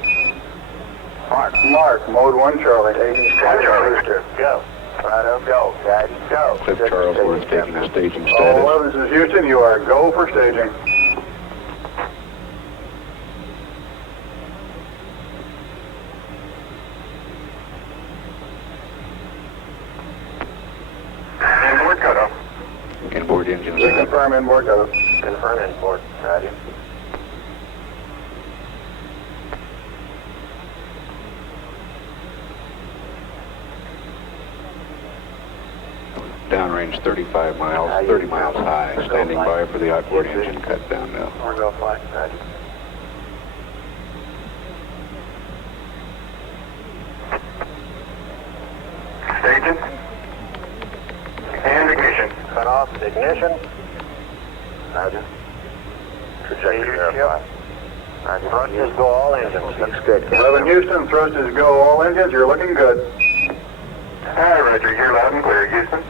Mark, mode 1 Charlie. Staging status. Booster, go. Fido, go. Guidance, go. Cliff Charlesworth taking a staging All status. 11, this is Houston, you are go for staging. Inboard cutoff. Inboard engines are good. Confirm inboard cutoff. Confirm inboard. Roger. Downrange 35 miles, 30 miles high. Standing by for the outboard engine cut down now. We're going flight. Roger. Staging. And ignition. Cut off ignition. Roger. Trajectory verified. Roger. Thrusters go all engines. Looks good. 11 Houston, thrusters go all engines, you're looking good. Hi, Roger, you're loud and clear, Houston.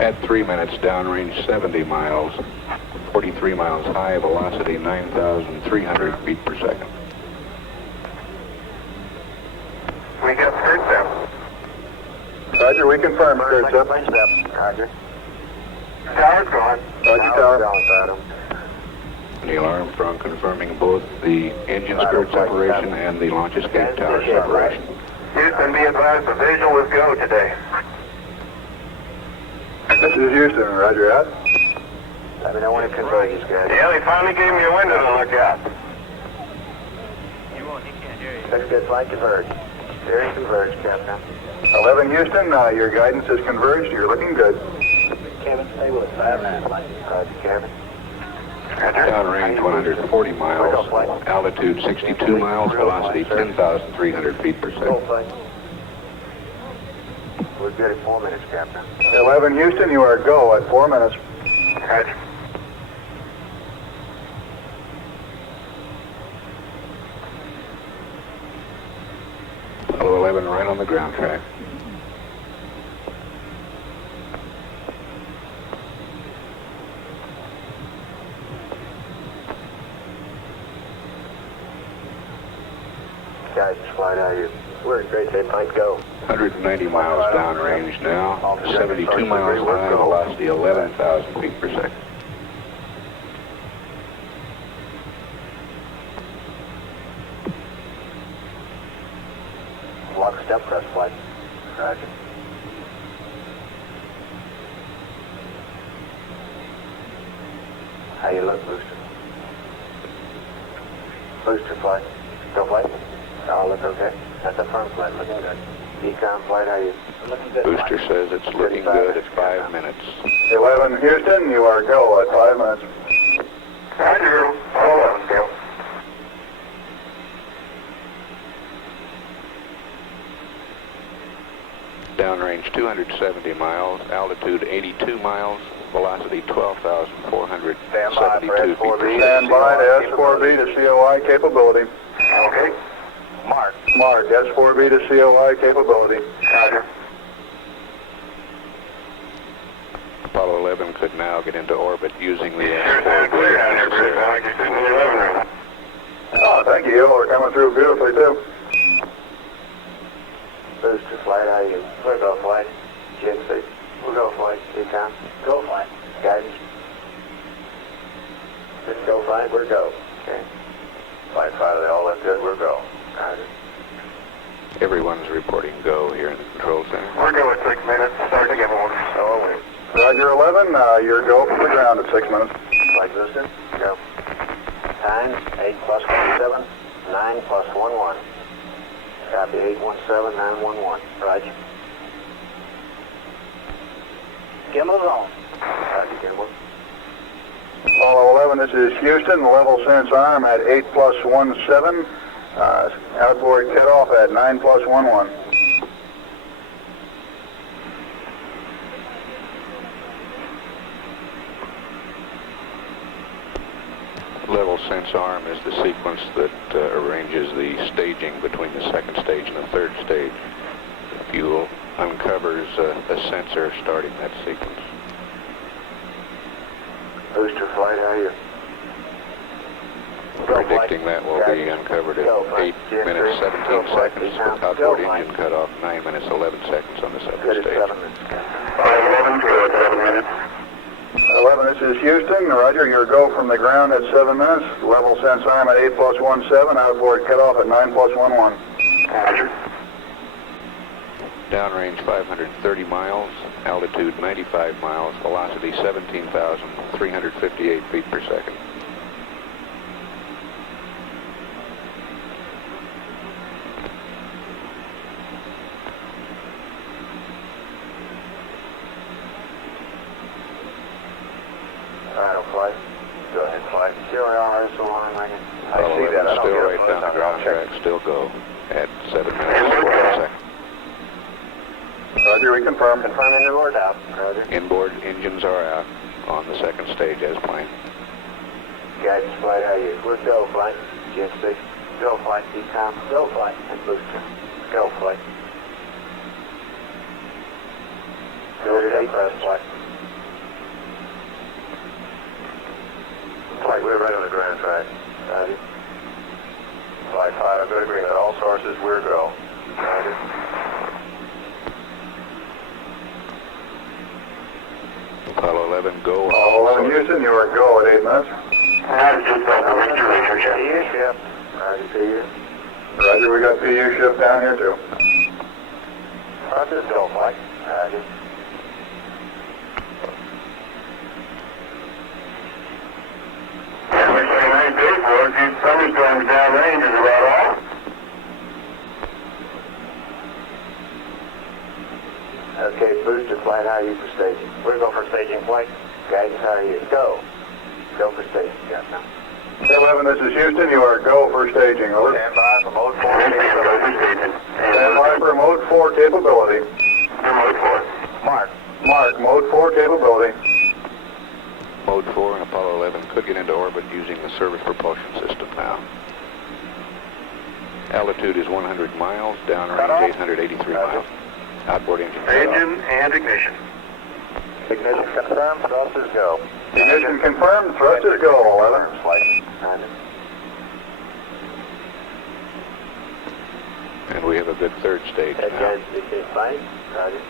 At 3 minutes, downrange 70 miles, 43 miles high, velocity 9,300 feet per second. We got third step. Roger, we confirm third step. Roger. Tower's gone. Roger, tower. Neil Armstrong confirming both the engine skirt separation and the launch escape tower separation. Houston, be advised the visual is go today. This is Houston, Roger out. Let me know when it converges, guys. Yeah, they finally gave me a window to look out. You won't, he can't hear you. Looks good, flight converge. Steering converge, Captain. 11 Houston, your guidance is converged, you're looking good. Kevin, stay with us. Roger, Kevin. Downrange 140 miles, altitude 62 miles, velocity 10,300 feet per second. We're good at 4 minutes, Captain. 11 Houston, you are go at 4 minutes. Roger. on the ground track. Guys, flight out here. We're in great shape. Mike, go. 190 miles downrange now, 72 miles an hour, velocity 11,000 feet per second. Lock step press flight. Roger. How you look, Booster? Booster flight. Go flight. Oh, look okay. That's the front flight, looking good. Decom flight, how you? Looking good. Booster says it's looking good at 5 minutes. 11 Houston, you are go at 5 minutes. Roger. 11, go. Downrange 270 miles, altitude 82 miles, velocity 12,472 feet per second. Stand by to S4B to COI capability. Okay. Mark. Mark, S4B to COI capability. Roger. Apollo 11 could now get into orbit using the S4B. Oh, thank you. We're coming through beautifully, too. Booster flight, how you? We'll go flight. GNC. We'll go flight. Decom. Go flight. Guidance. Just go flight, we're go. Okay. Flight 5, they all look good, we're go. Roger. Everyone's reporting go here in the control center. We're go at 6 minutes. Start to get more. So are we. Roger 11, you're go from the ground at 6 minutes. Flight Booster. Go. Times 8 plus 17, 9 plus 11. Copy 817911. Roger. Gimbal zone. Roger, Gimbal. Apollo 11, this is Houston, level sense arm at 8 plus 17, outboard cutoff at 9 plus 11. Level sense arm is the sequence that arranges the staging between the second stage and the third stage. The fuel uncovers a sensor starting that sequence. Booster flight, how are you? Predicting that will be uncovered at 8 minutes 17 seconds with outboard engine cutoff, 9 minutes 11 seconds on the second stage. 511, go at 7 minutes. 11, this is Houston. Roger, your go from the ground at 7 minutes. Level sense arm at 8 plus 17, outboard cutoff at 9 plus 11. Roger. Downrange 530 miles, altitude 95 miles, velocity 17,358 feet per second. Alright, flight. Go ahead, flight. CRR is the line, I Apollo see that. 11 I don't still get right it. down the ground track, still go at 7 minutes 12 seconds. Roger, we confirm. Confirm inboard out. Roger. Inboard engines are out on the second stage as planned. Guidance flight, how are you? We're go flight. GNC. Go flight. Decom. Go flight. And booster. Go flight. Go to press flight. Flight, we're right on the ground track. Roger. Flight 5, good agreement. All sources, we're go. Roger. Apollo 11, go. Apollo 11, Houston, you are go at 8 minutes. Roger, just PU shift. Roger, PU. Roger, we got PU shift down here too. Roger, go flight. Roger. Thunderstorms downrange is about all. Okay, booster flight, how are you for staging? We're going for staging flight. Guidance, how are you? Go. Go for staging, yes, now. 11, this is Houston, you are go for staging, over. Stand by for mode 4 capability. Stand by for mode 4 capability. Mode 4. Mark. Mark, mode 4 capability. Mode 4 and Apollo 11 could get into orbit using the service propulsion system now. Altitude is 100 miles, downrange 883 miles. Outboard engine cut off. Engine and ignition. Ignition confirmed, thrusters go. Ignition confirmed, thrusters go, 11. Flight. And we have a good third stage now. Guys, this is flight. Roger.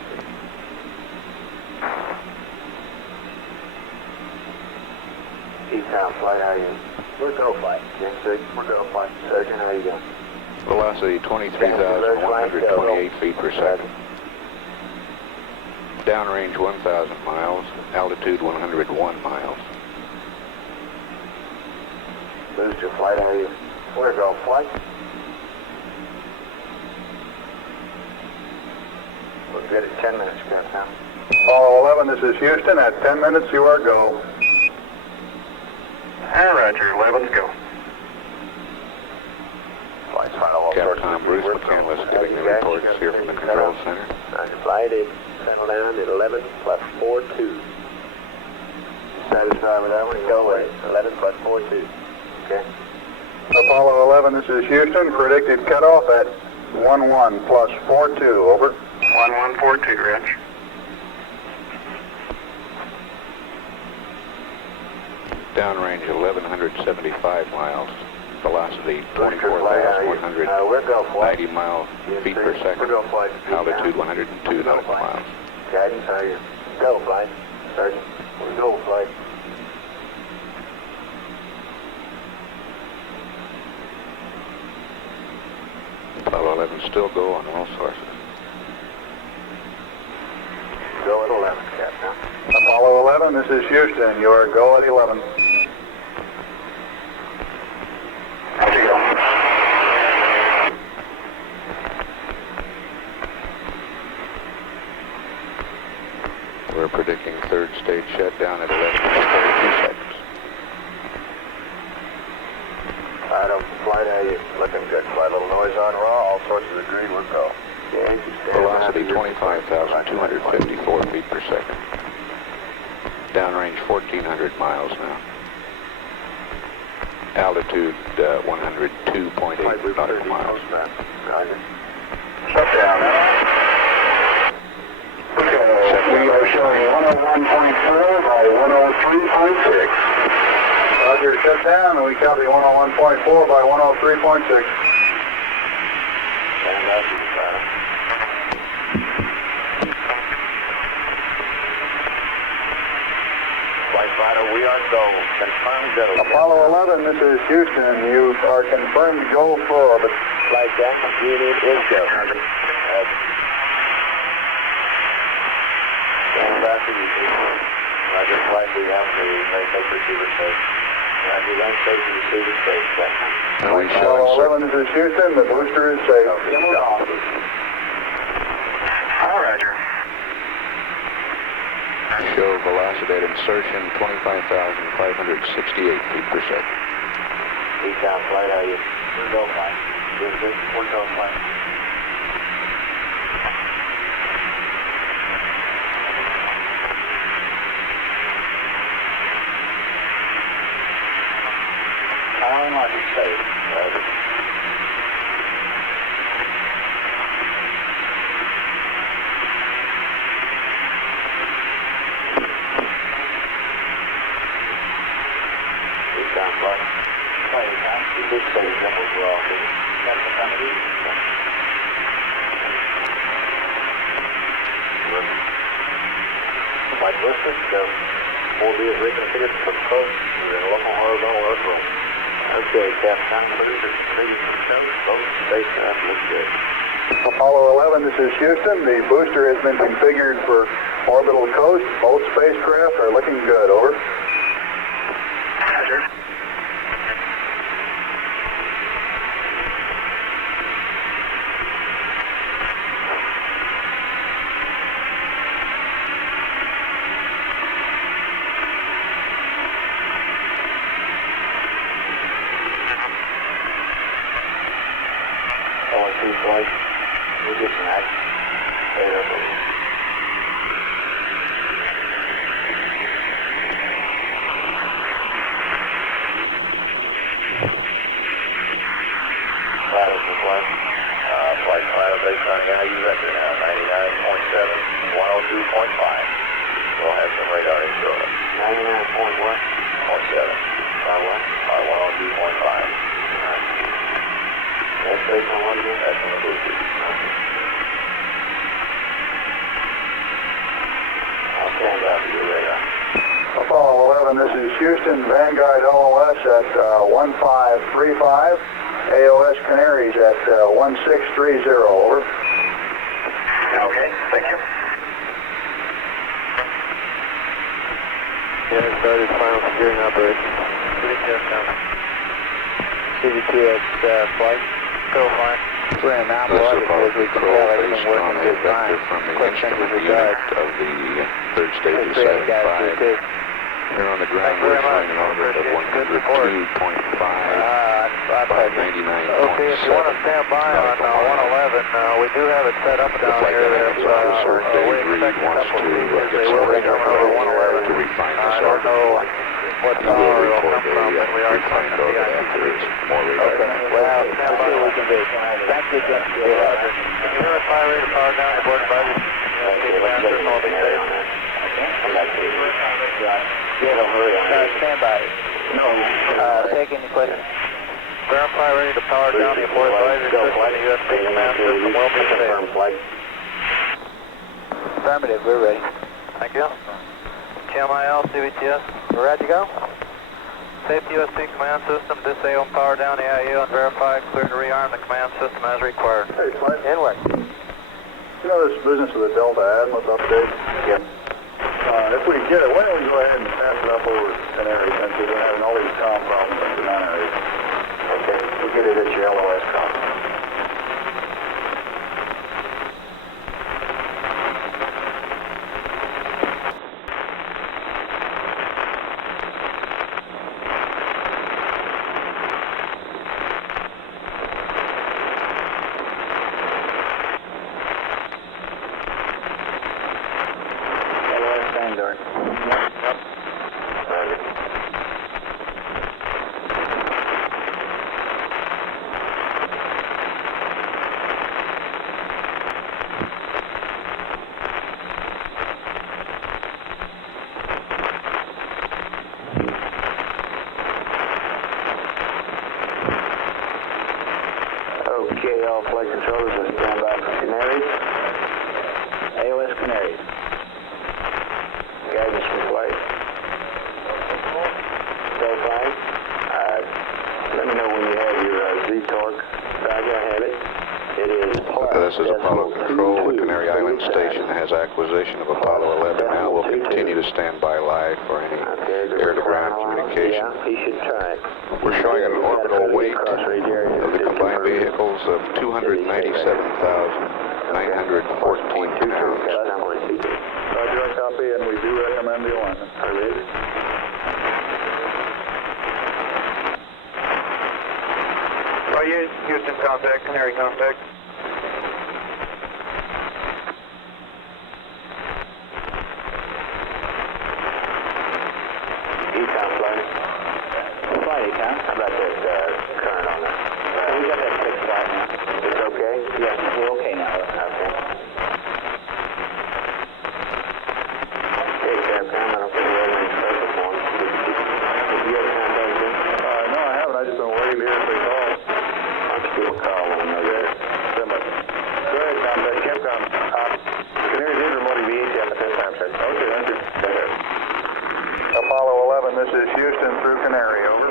Eastbound flight, how are you? We're go flight. Gen 6, we're go flight. Sergeant, how you doing? Velocity 23,128 feet per second. Downrange 1,000 miles, altitude 101 miles. Booster flight, how are you? We're go flight. We're good at 10 minutes, Captain. Apollo 11, this is Houston. At 10 minutes, you are go. Roger, 11's go. Flight's final, all sorts Capcom of Bruce we're McCandless giving the reports here from the control center. Roger. Flight is settle down at 11 plus 42. Satisfied with that one? Go away. 11 plus 42. Okay. Apollo 11, this is Houston. Predicted cutoff at 11 plus 42. Over. 1142, Rich. Downrange 1,175 miles. Velocity We're go flight. 24,190 feet per second. We're go flight. Altitude 102 nautical miles. Guidance, how are you? Go flight. Sergeant, we're go flight. Apollo 11 still go on all sources. Go at 11, Captain. Apollo 11, this is Houston. You are go at 11. How's it going? We're predicting third stage shutdown at 11 minutes 32 seconds. Right up flight, how you? Looking good. Flight, little noise on raw, all sorts of agreed, we're go. Velocity 25,254 feet per second. Downrange 1,400 miles now. Altitude 102.8 nautical miles. Shut down. We are showing 101.4 by 103.6. Roger, shut down. We copy 101.4 by 103.6. We are go. Confirmed go. Apollo 11, this is Houston. You are confirmed go for orbit. Flight deck, unit is go. Stand back to you. Roger, flight, we have to make a receiver safe. Roger, land safety, receiver safe. And we show Apollo 11, this is Houston. The booster is safe. Roger. show velocity at insertion 25,568 feet per second. Eastbound flight, how are you? We're go flight. We're go flight. How much is safe? This same numbers were all good. That's the kind of reason. Like listed, will be written tickets for the coast and then local horizontal airport. Okay, Captain. Both spacecraft look good. Apollo 11, this is Houston. The booster has been configured for orbital coast. Both spacecraft are looking good. Over. Roger. Flight. We'll get some action. Apollo 11, this is Houston, Vanguard LOS at 1535, AOS Canaries at 1630, over. Okay, thank you. Yeah, started final securing operation. CVT at flight. Go fine. This is a pilot control based on a vector from the instrument unit of the third stage of Saturn 5. Here on the ground, we're showing an orbit of 102.5 by 99.7. Okay, if you want to stand by on 111, we do have it set up down here. Dynamics officer Dave Reed wants to get some radar to refine this orbit. What He will report a refined orbit after it's more radar. Well, stand by what we can do. That's the jet. Can you hear us fire rate of power down aboard buddy? Command system will be safe. Stand by. No. Take any questions. Verify ready to power down the abort advisory system and the USB command system will be safe. Affirmative, we're ready. Thank you. KMIL, CVTS, we're ready to go. Safety USB command system, disable and power down the IU and verify, clear to rearm the command system as required. Hey, Slide. Inward. You know this business of the Delta Azimuth update? Yep. If we get it, why don't we go ahead and pass it up over Canary since we've been having all these comm problems in the non-areas. Okay, we'll get it at your LOS com. Okay, all flight controllers are stand by for Canaries. AOS Canaries. Guidance from flight. Go fine. Let me know when you have your Z-torque. Roger, I have it. It is plus. This is Apollo Control. The Canary Island Station has acquisition of Apollo 11 now. We'll continue to stand by live for any air-to-ground communication. Yeah, he should try it. We're showing an orbital weight of the combined vehicles of 297,914 pounds. Roger, I copy, and we do recommend the alignment. Are you Houston contact, Canary contact? Econ flight. Flight Econ. How about that current on it? We got that fixed flight now. It's okay? Yes, we're okay now. Okay. Okay, Captain, I don't think we have any special forms. Did you ever contact him? No, I haven't. I just been waiting to hear if they call. I'll just give a call when I know that. Go ahead, contact Capcom. Canary is remote VHF at this time, sir. Okay, thank you. Apollo 11, this is Houston through Canary, over.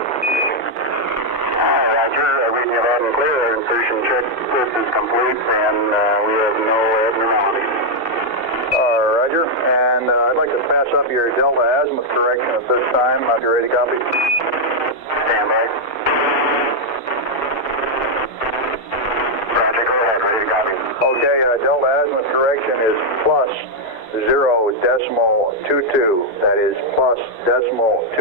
Roger, reading it out and clear. Insertion checklist is complete, and we have no abnormalities. Roger, and I'd like to pass up your Delta Azimuth correction at this time. If you're ready to copy. Stand by. Roger, go ahead, ready to copy. Okay, Delta Azimuth correction is plus 0.22. That is plus 0.22,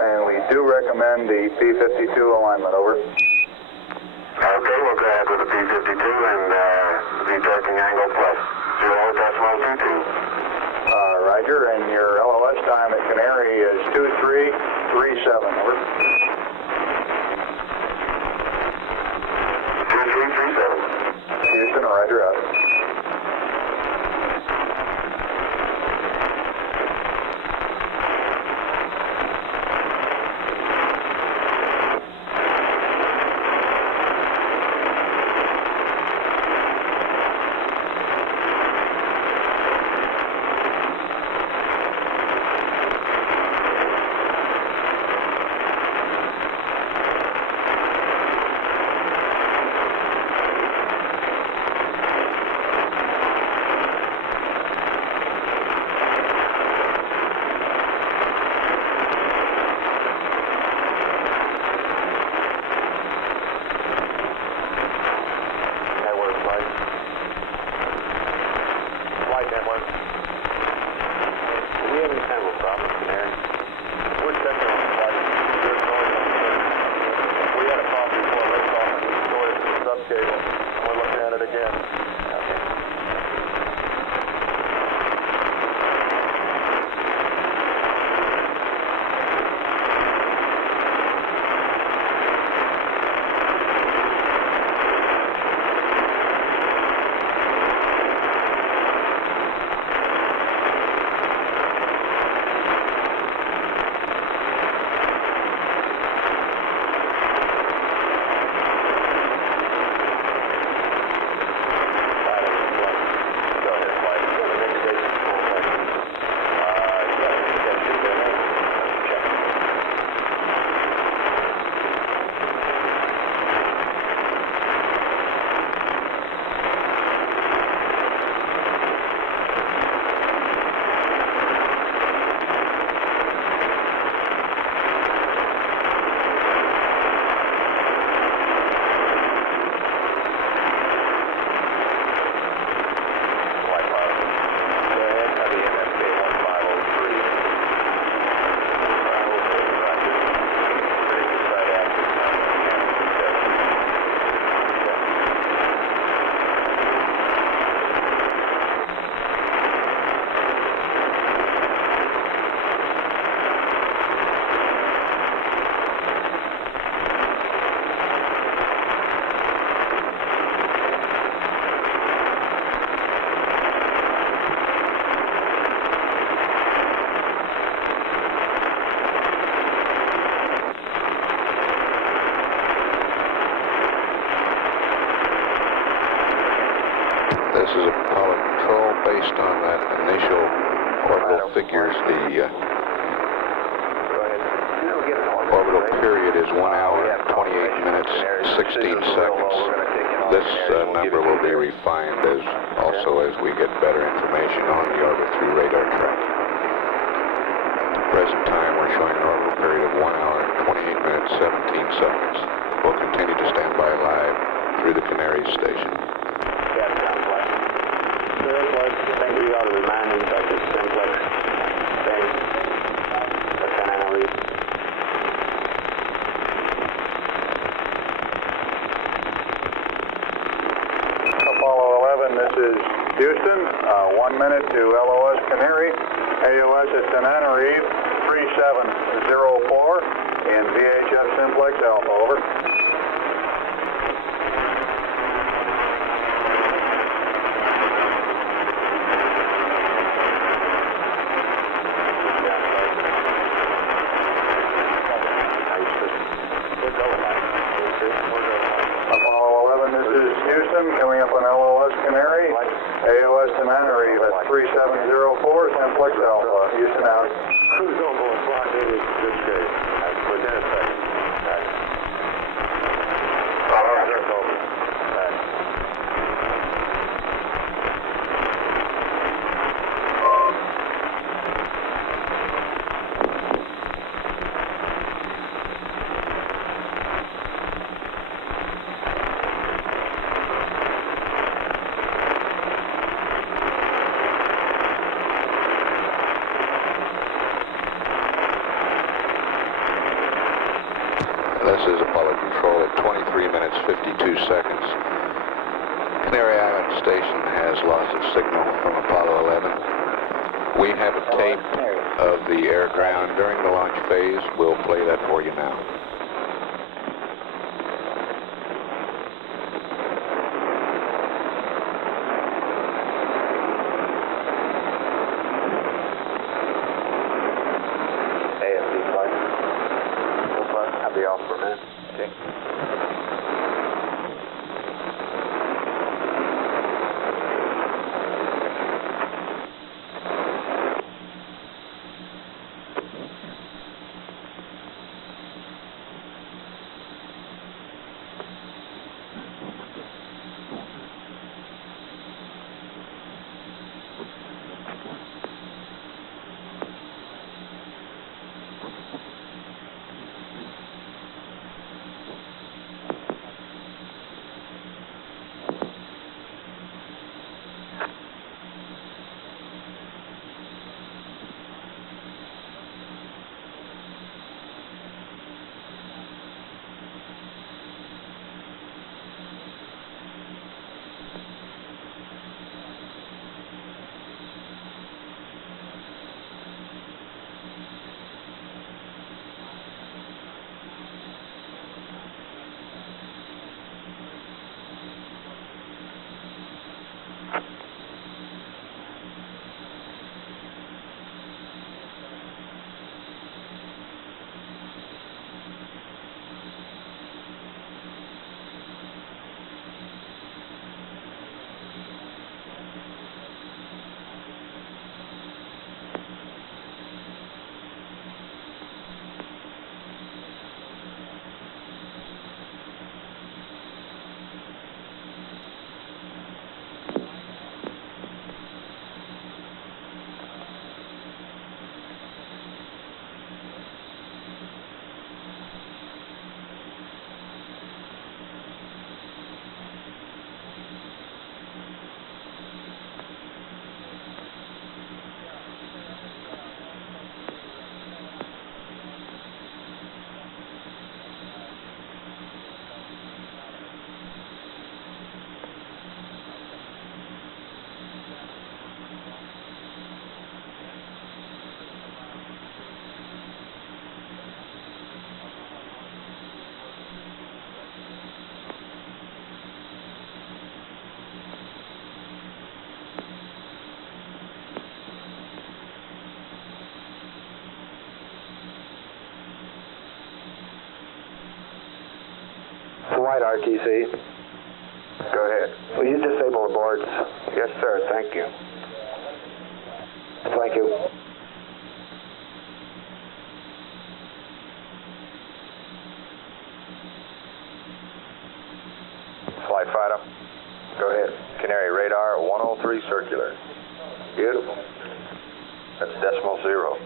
and we do recommend the P52 alignment, over. Okay, we'll go ahead with the P52 and the torquing angle plus 0.22. Roger, and your LOS time at Canary is 2337, over. 2337. Houston, roger, out. figures the orbital period is 1 hour, 28 minutes, 16 seconds. This number will be refined as we get better information on the orbit through radar tracking. At the present time, we're showing an orbital period of 1 hour, 28 minutes, 17 seconds. We'll continue to stand by live through the Canaries station. Yeah, complex. So that's what I think we ought to remind him about this simplex thing. That's kind of how we... Apollo 11, this is Houston. 1 minute to LOS Canary. AOS at Tenerife 3704 in VHF Simplex Alpha, over. Apollo 11, this is Houston, coming up on LOS Canary. AOS Tenerife at 3704, Simplex Alpha. Houston out. Cruise on board, flight data, good shape. Within a second. This is Apollo Control at 23 minutes, 52 seconds. Canary Island Station has loss of signal from Apollo 11. We have a tape of the air ground during the launch phase. We'll play that for you now. AFC flight. I'll be off for a minute. Okay. White RTC. Go ahead. Will you disable the boards? Yes, sir. Thank you. Thank you. That's decimal zero.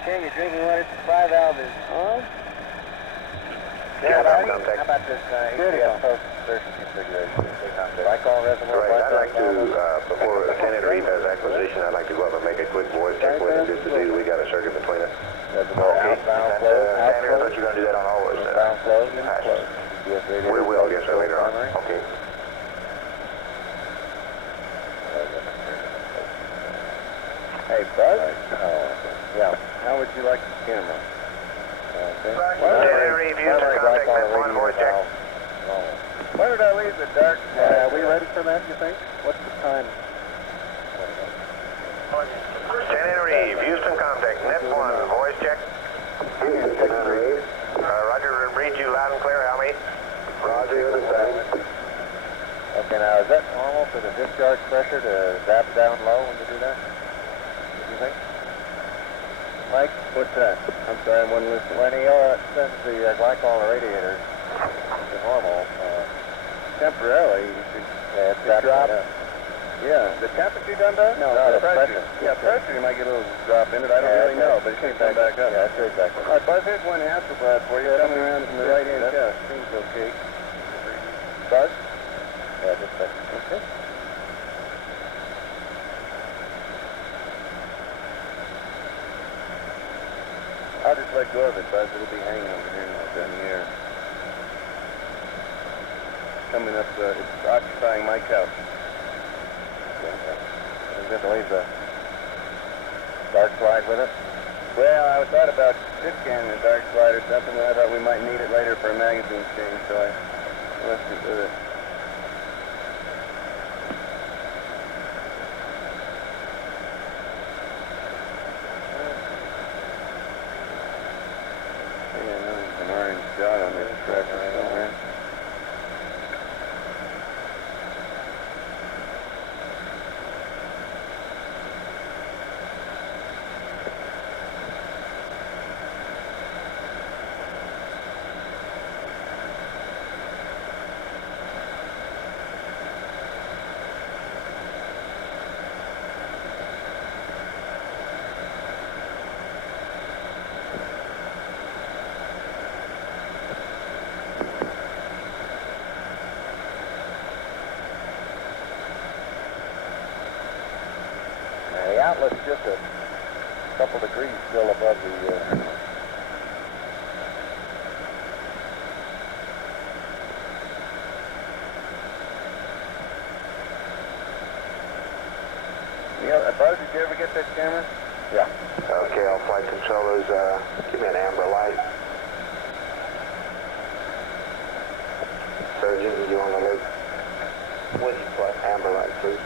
Okay, your drinking water supply valve is on. Yeah, How contact. about this post insertion configuration? Glycol reservoir. Right, I'd like to, before Lieutenant Reeve has acquisition, I'd like to go up and make a quick voice check with him just to see that we got a circuit between us. Reservoir outbound flow. Standard, I thought you were going to do that on all those. Outbound flow. Close. We will, yes, sir, later on. Okay. Hey, Buzz? Yeah. How would you like the camera? Lieutenant Reeve, Houston, contact net 1, voice check. Where did I leave the dark? Are we ready for that, you think? What's the time? Lieutenant Reeve, Houston, contact net 1, voice check. Roger, read you loud and clear. How many? Roger, you understand. Okay, now is that normal for the discharge pressure to zap down low when you do that? What do you think? Mike, what's that? I'm sorry, I wasn't listening. When he sends the glycol radiator to normal, temporarily you should drop. Yeah, the temperature done that? No, the pressure. Yeah, pressure, you might get a little drop in it. I don't really know, but it should come back up. Yeah, that's exactly. All right, Buzz, here's one Hasselblad for you. Coming around from the right-hand chest. Seems okay. Buzz? Yeah, just a second. Okay. I'll just let go of it, Buzz. It'll be hanging over here now down the air. Coming up, it's occupying my couch. I'm going to leave the dark slide with it. Well, I thought about this cannon a dark slide or something, and I thought we might need it later for a magazine change, so I left it with it. Yeah, there's an orange dot on this tracker somewhere. The outlet's just a couple degrees still above the Yeah, Buzz, did you ever get that camera? Yeah. Okay, all flight controllers, give me an amber light. Surgeon, you on the loop? What did you fly? Amber light, please.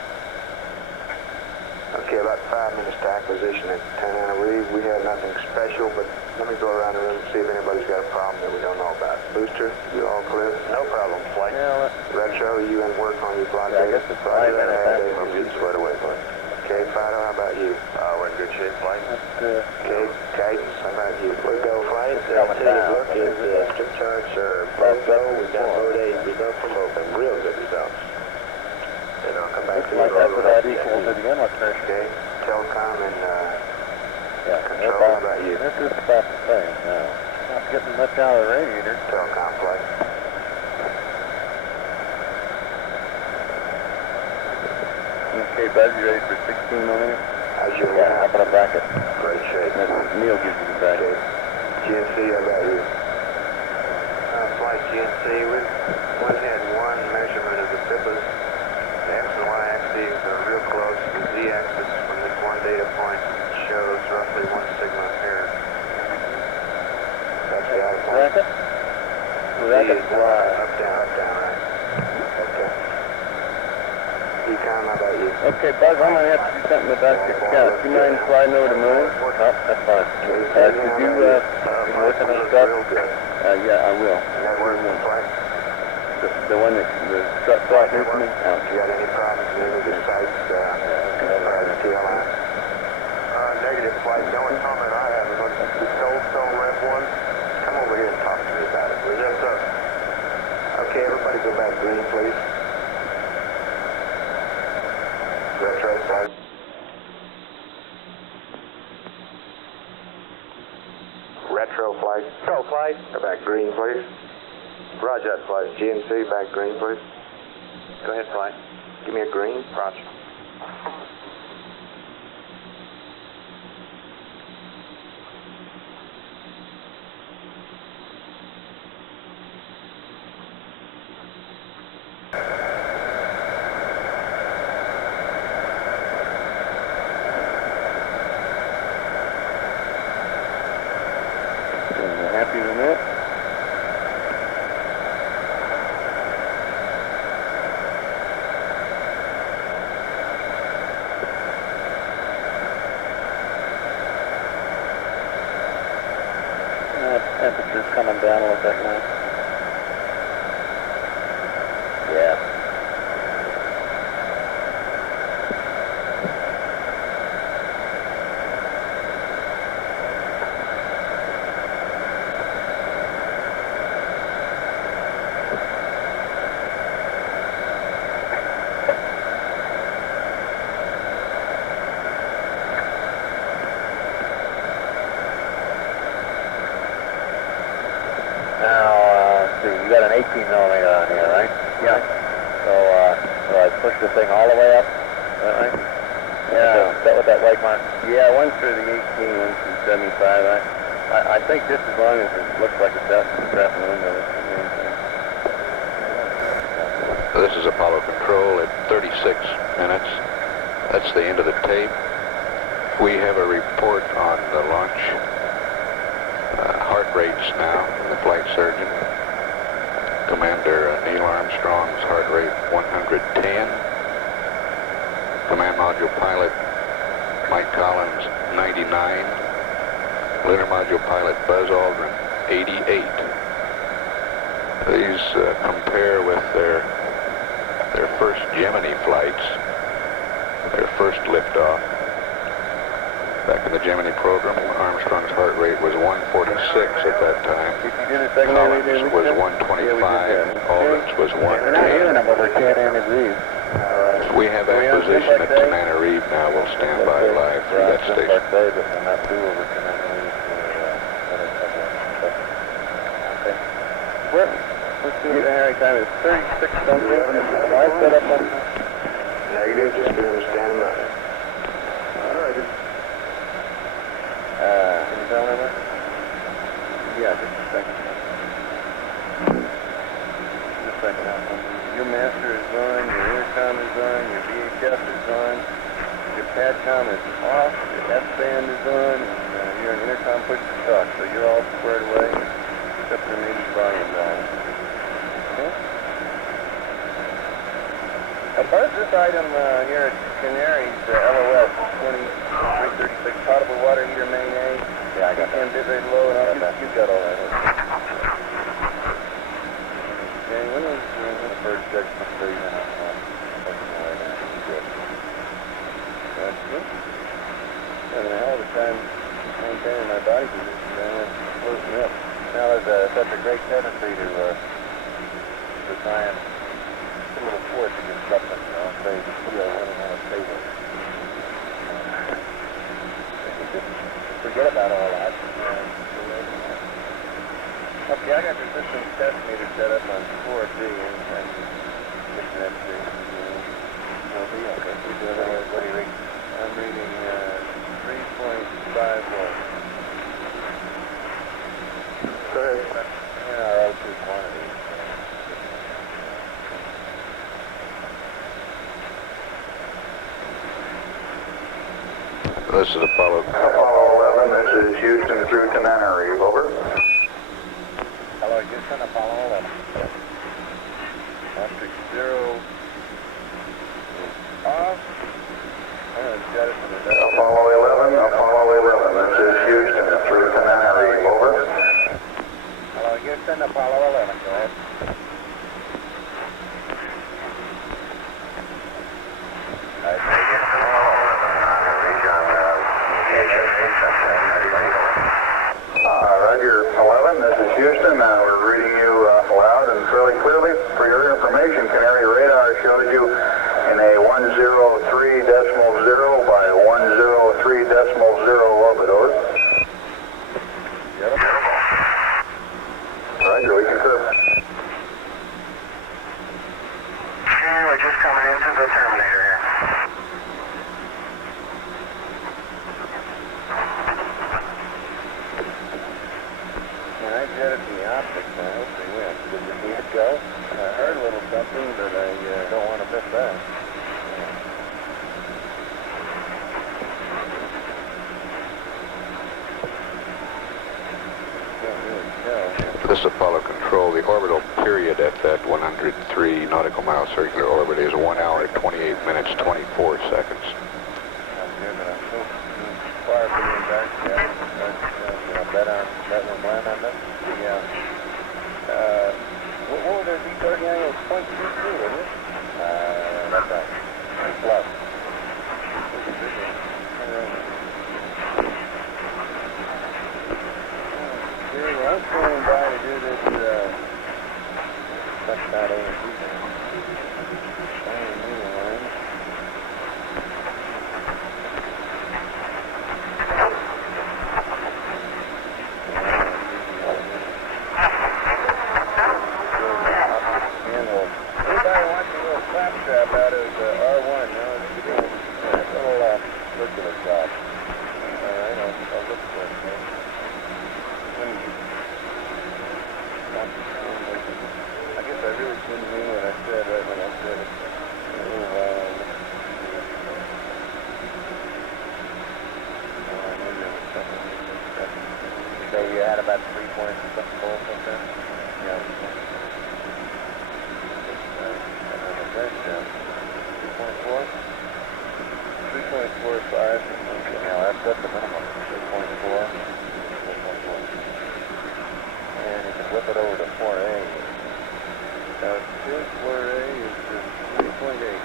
Okay, about 5 minutes to acquisition at 10 Anna Reeve. We have nothing special, but let me go around the room and see if anybody's got a problem that we don't know about. Booster, you all clear? No problem, flight. Yeah, Retro, you in work on your flight? I guess it's 5 minutes after my seat's right away, flight. Okay, Fido, how about you? We're in good shape, flight. Okay, Guidance, how about you? We go, flight. Take a look at strip charts or both go. We've got load A results from both of them. Real good results. And I'll come back to you. That's what that equals to the inlet pressure. Okay, Telecom and Yeah, Control, how about you? This is about the same now. Not getting much out of the radiator. Telecom flight. Okay, Buzz, you ready for 16 millimeters? How's your Yeah, how about a bracket? Great shape. Neil gives you the bracket. GNC, how about you? Flight GNC, we've only had one measurement of the FIPAs. The X and Y axes are real close. The Z axis from this one data point shows roughly 1 sigma here. That's the out point. Bracket? Bracket Z is Y. up, down, right? Okay. Econ, how about you? Okay, Buzz, I'm going to have to do something about your count. Do you mind sliding over to Moon? Oh, that's fine. Could you, working on stuff? Real good. Yeah, I will. Network flight. The one that, the strut flight here for me? Oh. You got any problems with any of the sites, TLI? Negative flight. The only comment I have is on the Goldstone Rev 1. Come over here and talk to me about it, please. Yes, sir. Okay, everybody go back green, please. Retro flight. Retro flight. Go, flight. Go back green, please. Roger that, flight. GNC, back green, please. Go ahead, flight. Give me a green. Roger. Happy with that? Temperature's coming down a little bit now. Yeah. You got an 18 millimeter on here, right? Yeah. So I push the thing all the way up? Is that right? Yeah. Is that what that white mark? Yeah, one through the 18, one through 75. I think just as long as it looks like it's out in the trap window, it's the main thing. This is Apollo Control at 36 minutes. That's the end of the tape. We have a report on the launch heart rates now from the flight surgeon. Commander Neil Armstrong's heart rate 110. Command Module Pilot Mike Collins 99. Lunar Module Pilot Buzz Aldrin 88. These compare with their first Gemini flights, their first liftoff. Back in the Gemini program, Armstrong's heart rate was 146 at that time. Collins was 125. Aldrin's was 110. We have acquisition at 10 Anna Reeve now. We'll stand by live for that station. Let's see what the Harry time is. 36 something. I set up on... Negative, just going to stand by. Can you tell me that? Yeah, just a second. Just a second. Your master is on, your intercom is on, your VHF is on, your CADCOM is off, the S-band is on, and you're on intercom push to talk, so you're all squared away, except for maybe volume down. Okay? As far as this item here at Canary's, LOS 2336, potable water heater main A. Yeah, I got that. Bit rate low, and you got all that. Okay, when was the first judgment for you? That's good. Having a hell of a time maintaining my body condition, man. It's floating up. Now there's such a great tendency to try and put a little force against something, you know, say the steel running on a table. Just forget about all that. Okay, I got the system test meter set up on 4B and listen at the okay, we do it. What do you read? I'm reading 3.51. Go ahead. Yeah, O2 quantity. This is Apollo. Apollo 11, this is Houston through Tenerife, over. Hello, Houston, Apollo 11. Matrix 0. Off. Apollo 11, this is Houston through Tenerife, over. Hello, Houston, Apollo 11, go ahead. Roger, 11, this is Houston. We're reading you loud and fairly clearly. For your information, Canary radar shows you in a 103.0 by 103.0 orbitode. Yep. Roger, we concur. Okay, we're just coming into the terminator here. When I jetted the optics, I hope they win. Did you see it go? I heard a little something, but I don't want to miss that. Can't really tell. This is Apollo Control. The orbital period at that 103 nautical mile circular orbit is 1 hour, 28 minutes, 24 seconds. I'm good, but I'm so far from being back yet. Bet one land on this. What would it be starting on? It was 0.22, wasn't it? That's right. Plus. Okay, well, I'm going by to do this, touchdown A&T thing. Claptrap out of R1, no, it's a little circular job. Alright, I'll look for it. I guess I really didn't mean what I said right when I said it. So you had about 3 points or something both up there? Yeah. 3.4? 3.45. Okay, now that's the minimum. 3.4. And you can whip it over to 4A. Now, 4A is 3.8.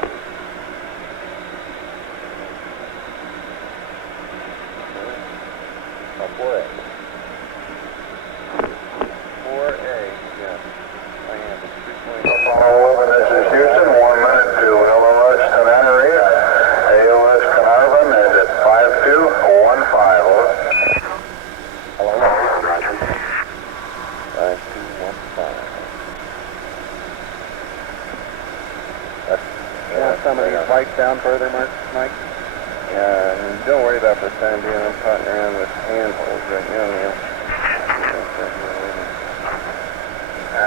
Oh, 4A. 4A, yeah. I am. It's 3.8. Apollo 11, this is Houston. 1 minute to LOS Tenerife. AOS Carnarvon is at 5215. Over. Hello, Roger. 5215. Want some of these lights down further, Mike? Don't worry about the time being. I'm potting around with handholds right now, Neil.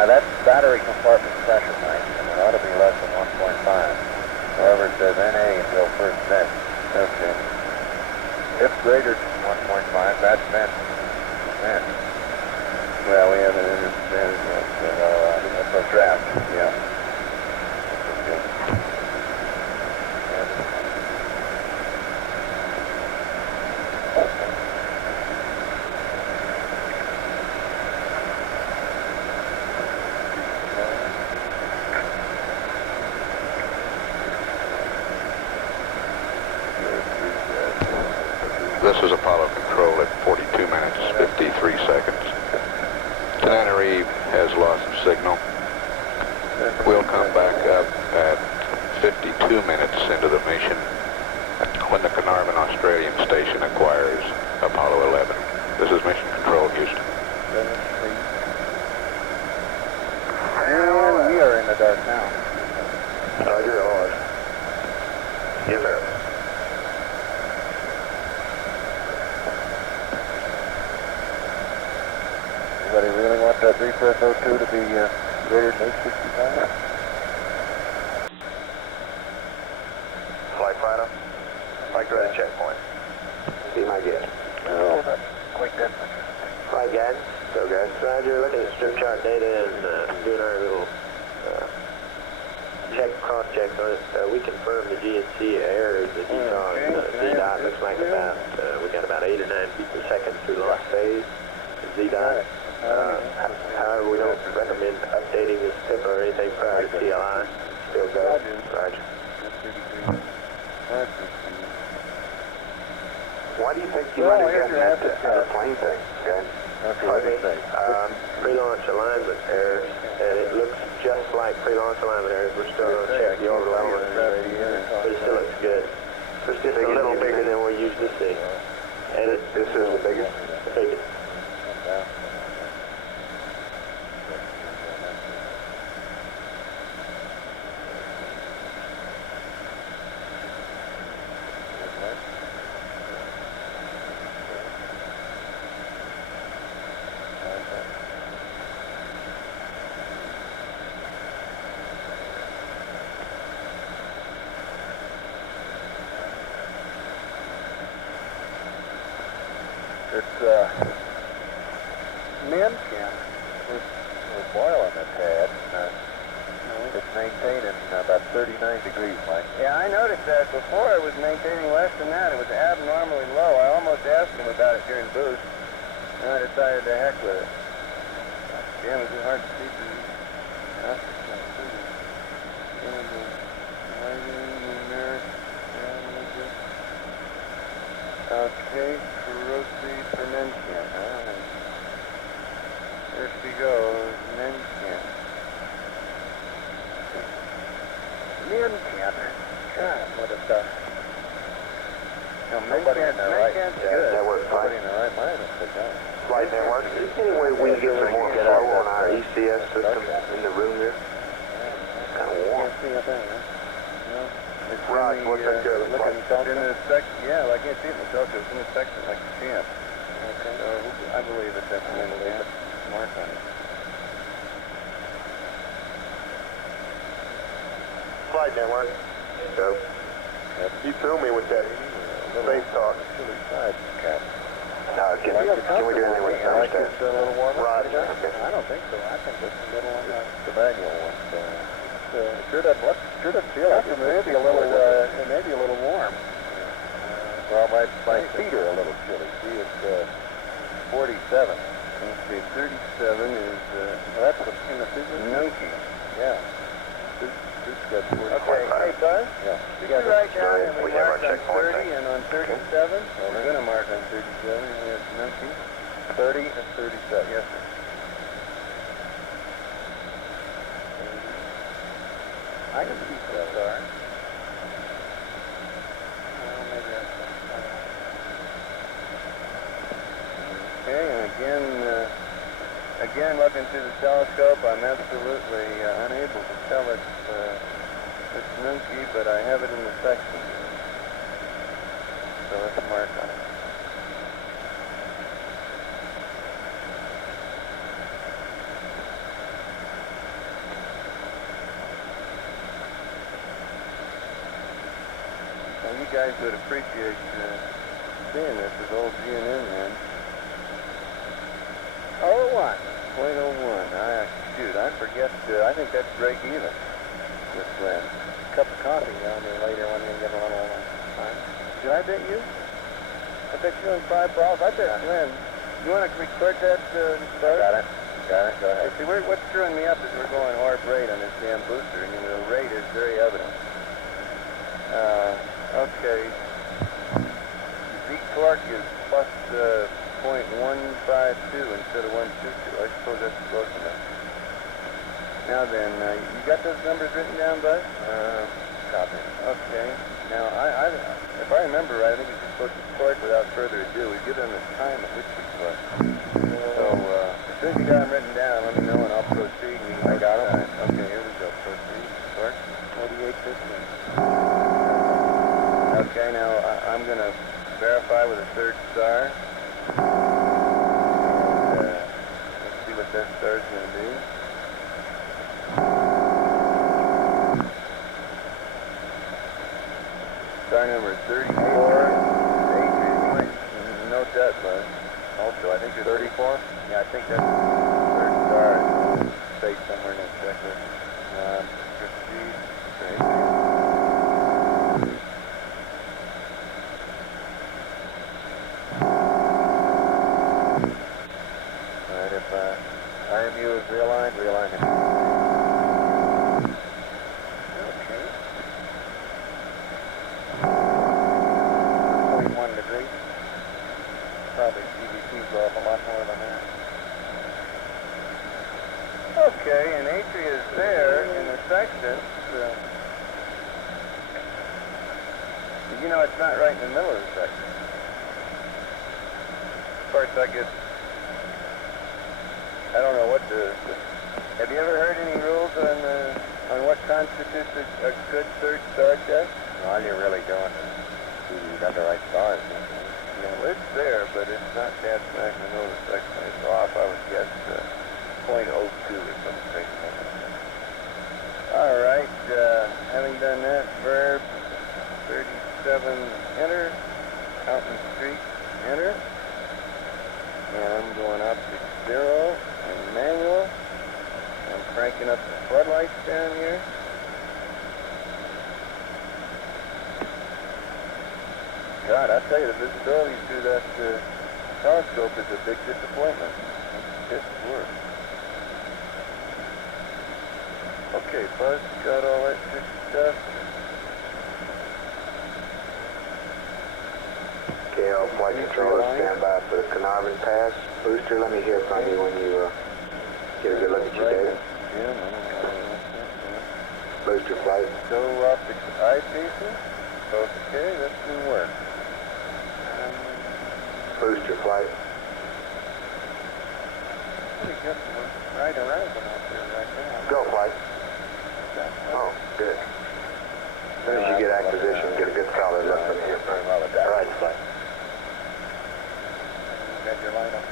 That's battery compartment pressure, Mike, and it ought to be less than 1.5. However, it says NA until first set. Okay. then. Well, we have an advantage of draft. Yeah. This is Apollo Control at 42 minutes, 53 seconds. Tenerife has lost signal. We'll come back up at 52 minutes into the mission when the Carnarvon Australian station acquires Apollo 11. This is Mission Control, Houston. And we are in the dark now. Roger, Lord. Yes, sir. Anybody really want that refresh O2 to be greater than 865? Flight fighter. Flight to the checkpoint. Be my guest. No, not quite that much. Flight guidance. Go, guys. Roger, looking at strip chart data and doing our little cross-checks on it. We confirmed the GNC errors that you saw in Z-dot. Looks like about, we got about 8 or 9 feet per second through the last phase. Z-dot. However, we don't recommend updating this PIPA or anything prior to CLI. Still go. Roger. Why do you think you might have gotten that plane thing, guys? Pre-launch alignment errors, and it looks just like pre-launch alignment errors. We're still going to check the orbital elements, but it still looks good. It's just a little bigger than we're used to seeing. And This is the biggest? The biggest. Min can we're boiling the pad. It's maintaining about 39 degrees, Mike. Yeah, I noticed that before it was maintaining less than that. It was abnormally low. I almost asked him about it during boost. And I decided to heck with it. Damn, is it hard to see through these? Okay, corrosive for Mencan. There she goes, Mencan. Mencan. God, what a stuff. No, Mencan's good. Network Nobody flight. in their right mind would put that. Flight network. Is there any way we can get some more flow on our ECS system in the room there? It's kind of warm. Can't see a thing, huh? No. It's Rod, really, what's that good? looking in the section. Yeah, I can't see it myself. It's in the section like a champ. Okay. So I believe it's definitely mark on it. Flight network. Go. You threw me with that space talk. Chilly side cap. Can we do anything with I like thermostat? it a little warmer. Roger. Okay. I don't think so. I think it's a little on the manual one. Sure doesn't feel like it. Maybe a little warm. Well, my feet are a little chilly. See, it's 47. Okay, 37 is, That's in the Nunky. Yeah. This got 40. okay, hey Buzz, Yeah. you got right down and We we have our marked on checkpoint 30 and on 37. Well, we're going to mark on 37 and we have Nunky. 30 and 37. Yes, sir. I can see that. Well, maybe that's okay, and again, looking through the telescope, I'm absolutely unable to tell it's Nunky, but I have it in the section. So let's mark on it. Well, you guys would appreciate seeing this as old GNN men. 0.01. 0.01. Shoot, I forget. I think that's break even with Glenn. Cup of coffee down there later when you get a little time. Did I bet you? I bet you on 5 balls. I bet Glenn. You want to record that, start? Got it. Got it. Go ahead. See, what's screwing me up is we're going orb rate on this damn booster, and the rate is very evident. Okay. Z torque is plus 0.152 instead of 122. I suppose that's close enough. Now then, you got those numbers written down, Buzz? Copy. Okay. Now, if I remember right, I think we're supposed to torque without further ado. We give them the time at which we torque. So, as soon as you got them written down, let me know and I'll proceed. And you can I got them. Okay, here we go. Proceed. Torque. 48.15. Okay, now I'm going to verify with a third star. And, let's see what that star is going to be. Star number 34. You might note that, Buzz. Also, I think it's 34. Yeah, I think that's the third star. Say somewhere in that checklist. Proceed. Alright, if IMU is realigned, realign it. Okay. 41 degrees. Probably CVT's off a lot more than that. Okay, and Atria is there in the section. You know, it's not right in the middle of the section. Of course, I guess, I don't know what have you ever heard any rules on what constitutes a good third star test? All you're really doing is see you got the right stars. Yeah, well, it's there, but it's not that smack in the middle of the section. It's off, I would guess, 0.02 or something. All right, having done that, verb 37, enter. Counting streak, enter. And I'm going up to 0 and manual. I'm cranking up the floodlights down here. God, I tell you, the visibility through that telescope is a big disappointment. It's worse. Okay, Buzz, got all that good stuff. KL Flight Controller, stand by for the Carnarvon Pass. Booster, let me hear from you when you get a good look at your data. Yeah, Booster flight. go up the eyepieces. Okay, that's new work. Booster flight. We got one right around out there right now. Go flight. Oh, good. As soon as you get acquisition, get a good solid look from here. Right, flight. Got your light on.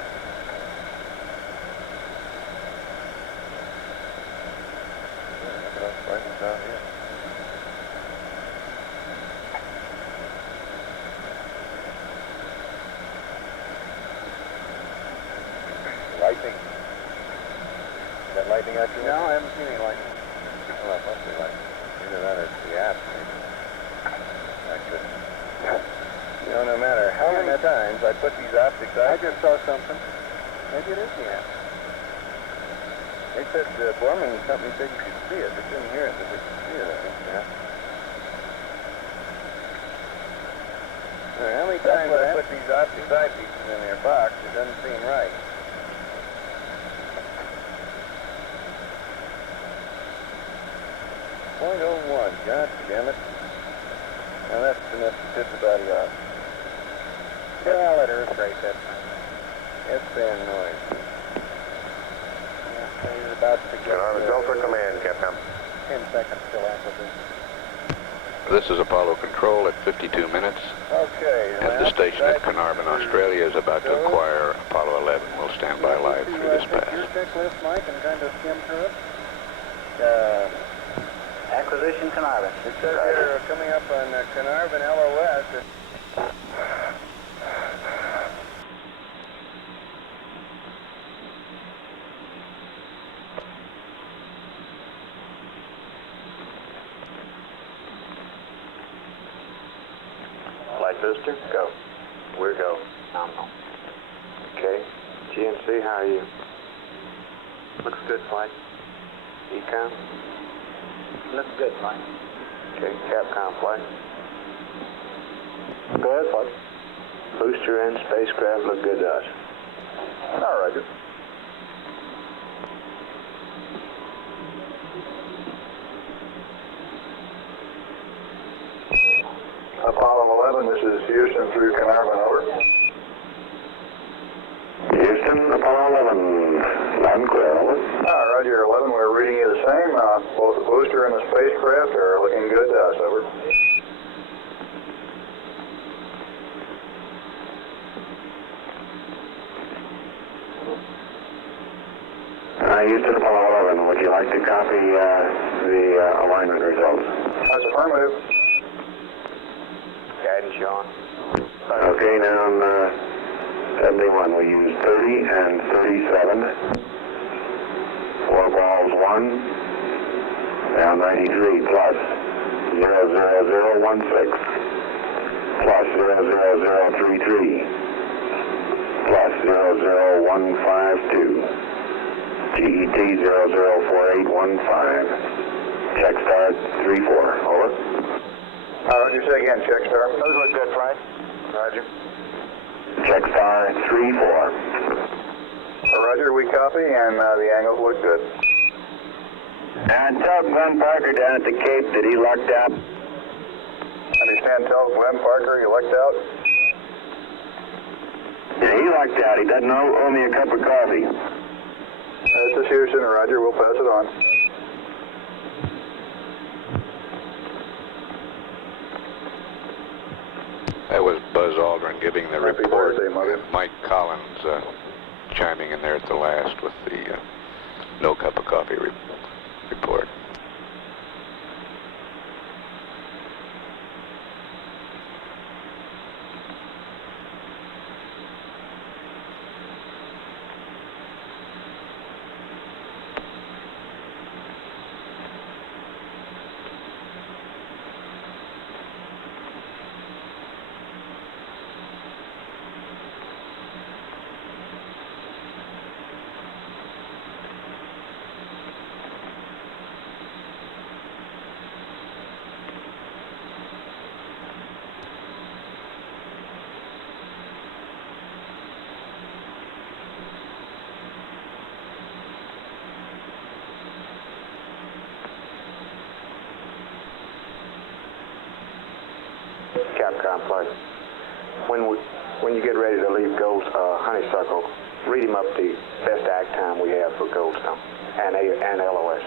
Look at us fighters out here. Lightning. Is that lightning out you? No, I haven't seen any lightning. Well, that must be lightning. Either that or it's the app, maybe. I couldn't. You know, no matter how many times I put these optics out, I just saw something. Maybe it is the app. They said the Borman company said you could see it. They couldn't hear it, but they could see it, I think. Yeah. All right, how many times I put these optic eyepieces in their box, it doesn't seem right. .01, God damn it. Now that's enough to tip the body off. Yeah, let her break that. It's fan noise. Okay, he's about to get... Carnarvon, go for command, Capcom. 10 seconds till acquisition. This is Apollo Control at 52 minutes, Okay. and the station at Carnarvon, Australia is about to acquire Apollo 11. We'll stand by live through this Take pass. your checklist, Mike, and kind of skim through it. Acquisition Carnarvon. It says here, coming up on Carnarvon LOS, Visitor, go. We're go. Nominal. Okay. GNC, how are you? Looks good, flight. Econ? Looks good, flight. Okay. Capcom, flight. Go ahead, flight. Booster and spacecraft look good to us. All right, good. Apollo 11, this is Houston through Carnarvon, over. Houston, Apollo 11, loud and clear, over. Roger, 11, we're reading you the same. Both the booster and the spacecraft are looking good to us, over. Houston, Apollo 11, would you like to copy the alignment results? That's affirmative. Guidance, Sean. Okay, now on 71, we use 30 and 37. 4 balls 1. Down 93 plus 00016 plus 00033 plus 00152. GET 004815. Check start 34. Over. Roger, say again, check star. Those look good, flight. Roger. Check star 34. Roger, we copy, and the angles look good. Tell Glenn Parker down at the Cape that he lucked out. Understand, tell Glenn Parker you lucked out. Yeah, he lucked out. He doesn't owe me a cup of coffee. This is Houston, Roger, we'll pass it on. That was Buzz Aldrin giving the Happy report. birthday, Mother. And Mike Collins chiming in there at the last with the no cup of coffee report. Capcom, flight. When you get ready to leave Honeysuckle, read him up the best act time we have for Goldstone and LOS.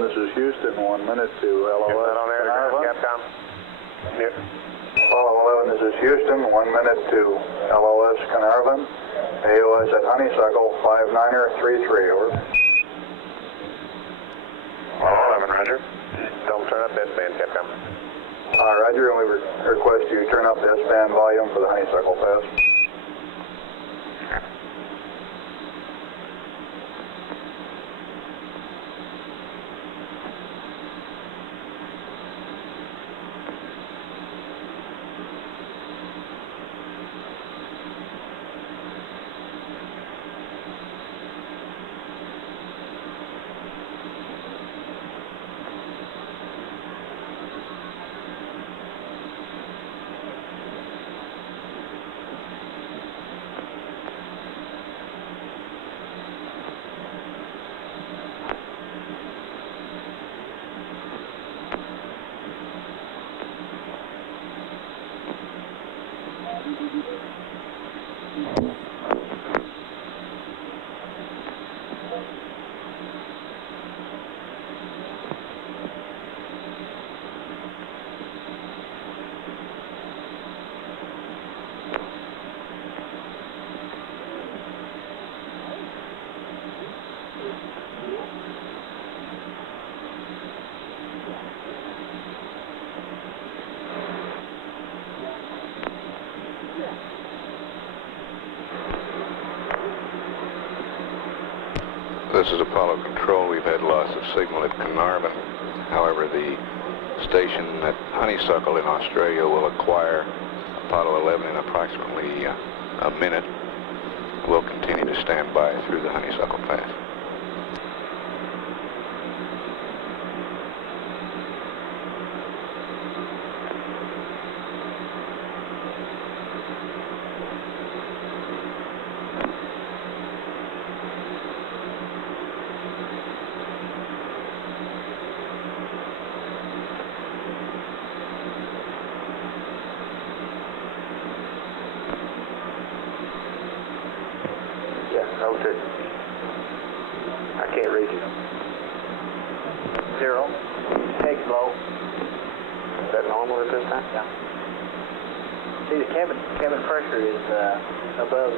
This is Houston, 1 minute to LOS. Is that on there, Carnarvon. Capcom? Yep. Apollo 11, this is Houston, 1 minute to LOS Carnarvon. AOS at Honeysuckle, 59er33, over. 11, Roger. Don't turn up S-band, Capcom. Roger, and we request you turn up the S-band volume for the Honeysuckle pass. This is Apollo Control. We've had loss of signal at Carnarvon. However, the station at Honeysuckle in Australia will acquire Apollo 11 in approximately a minute. We'll continue to stand by through the Honeysuckle path. Hold it. I can't read you. 0. Take low. Is that normal at this time? Yeah. See, the cabin pressure is above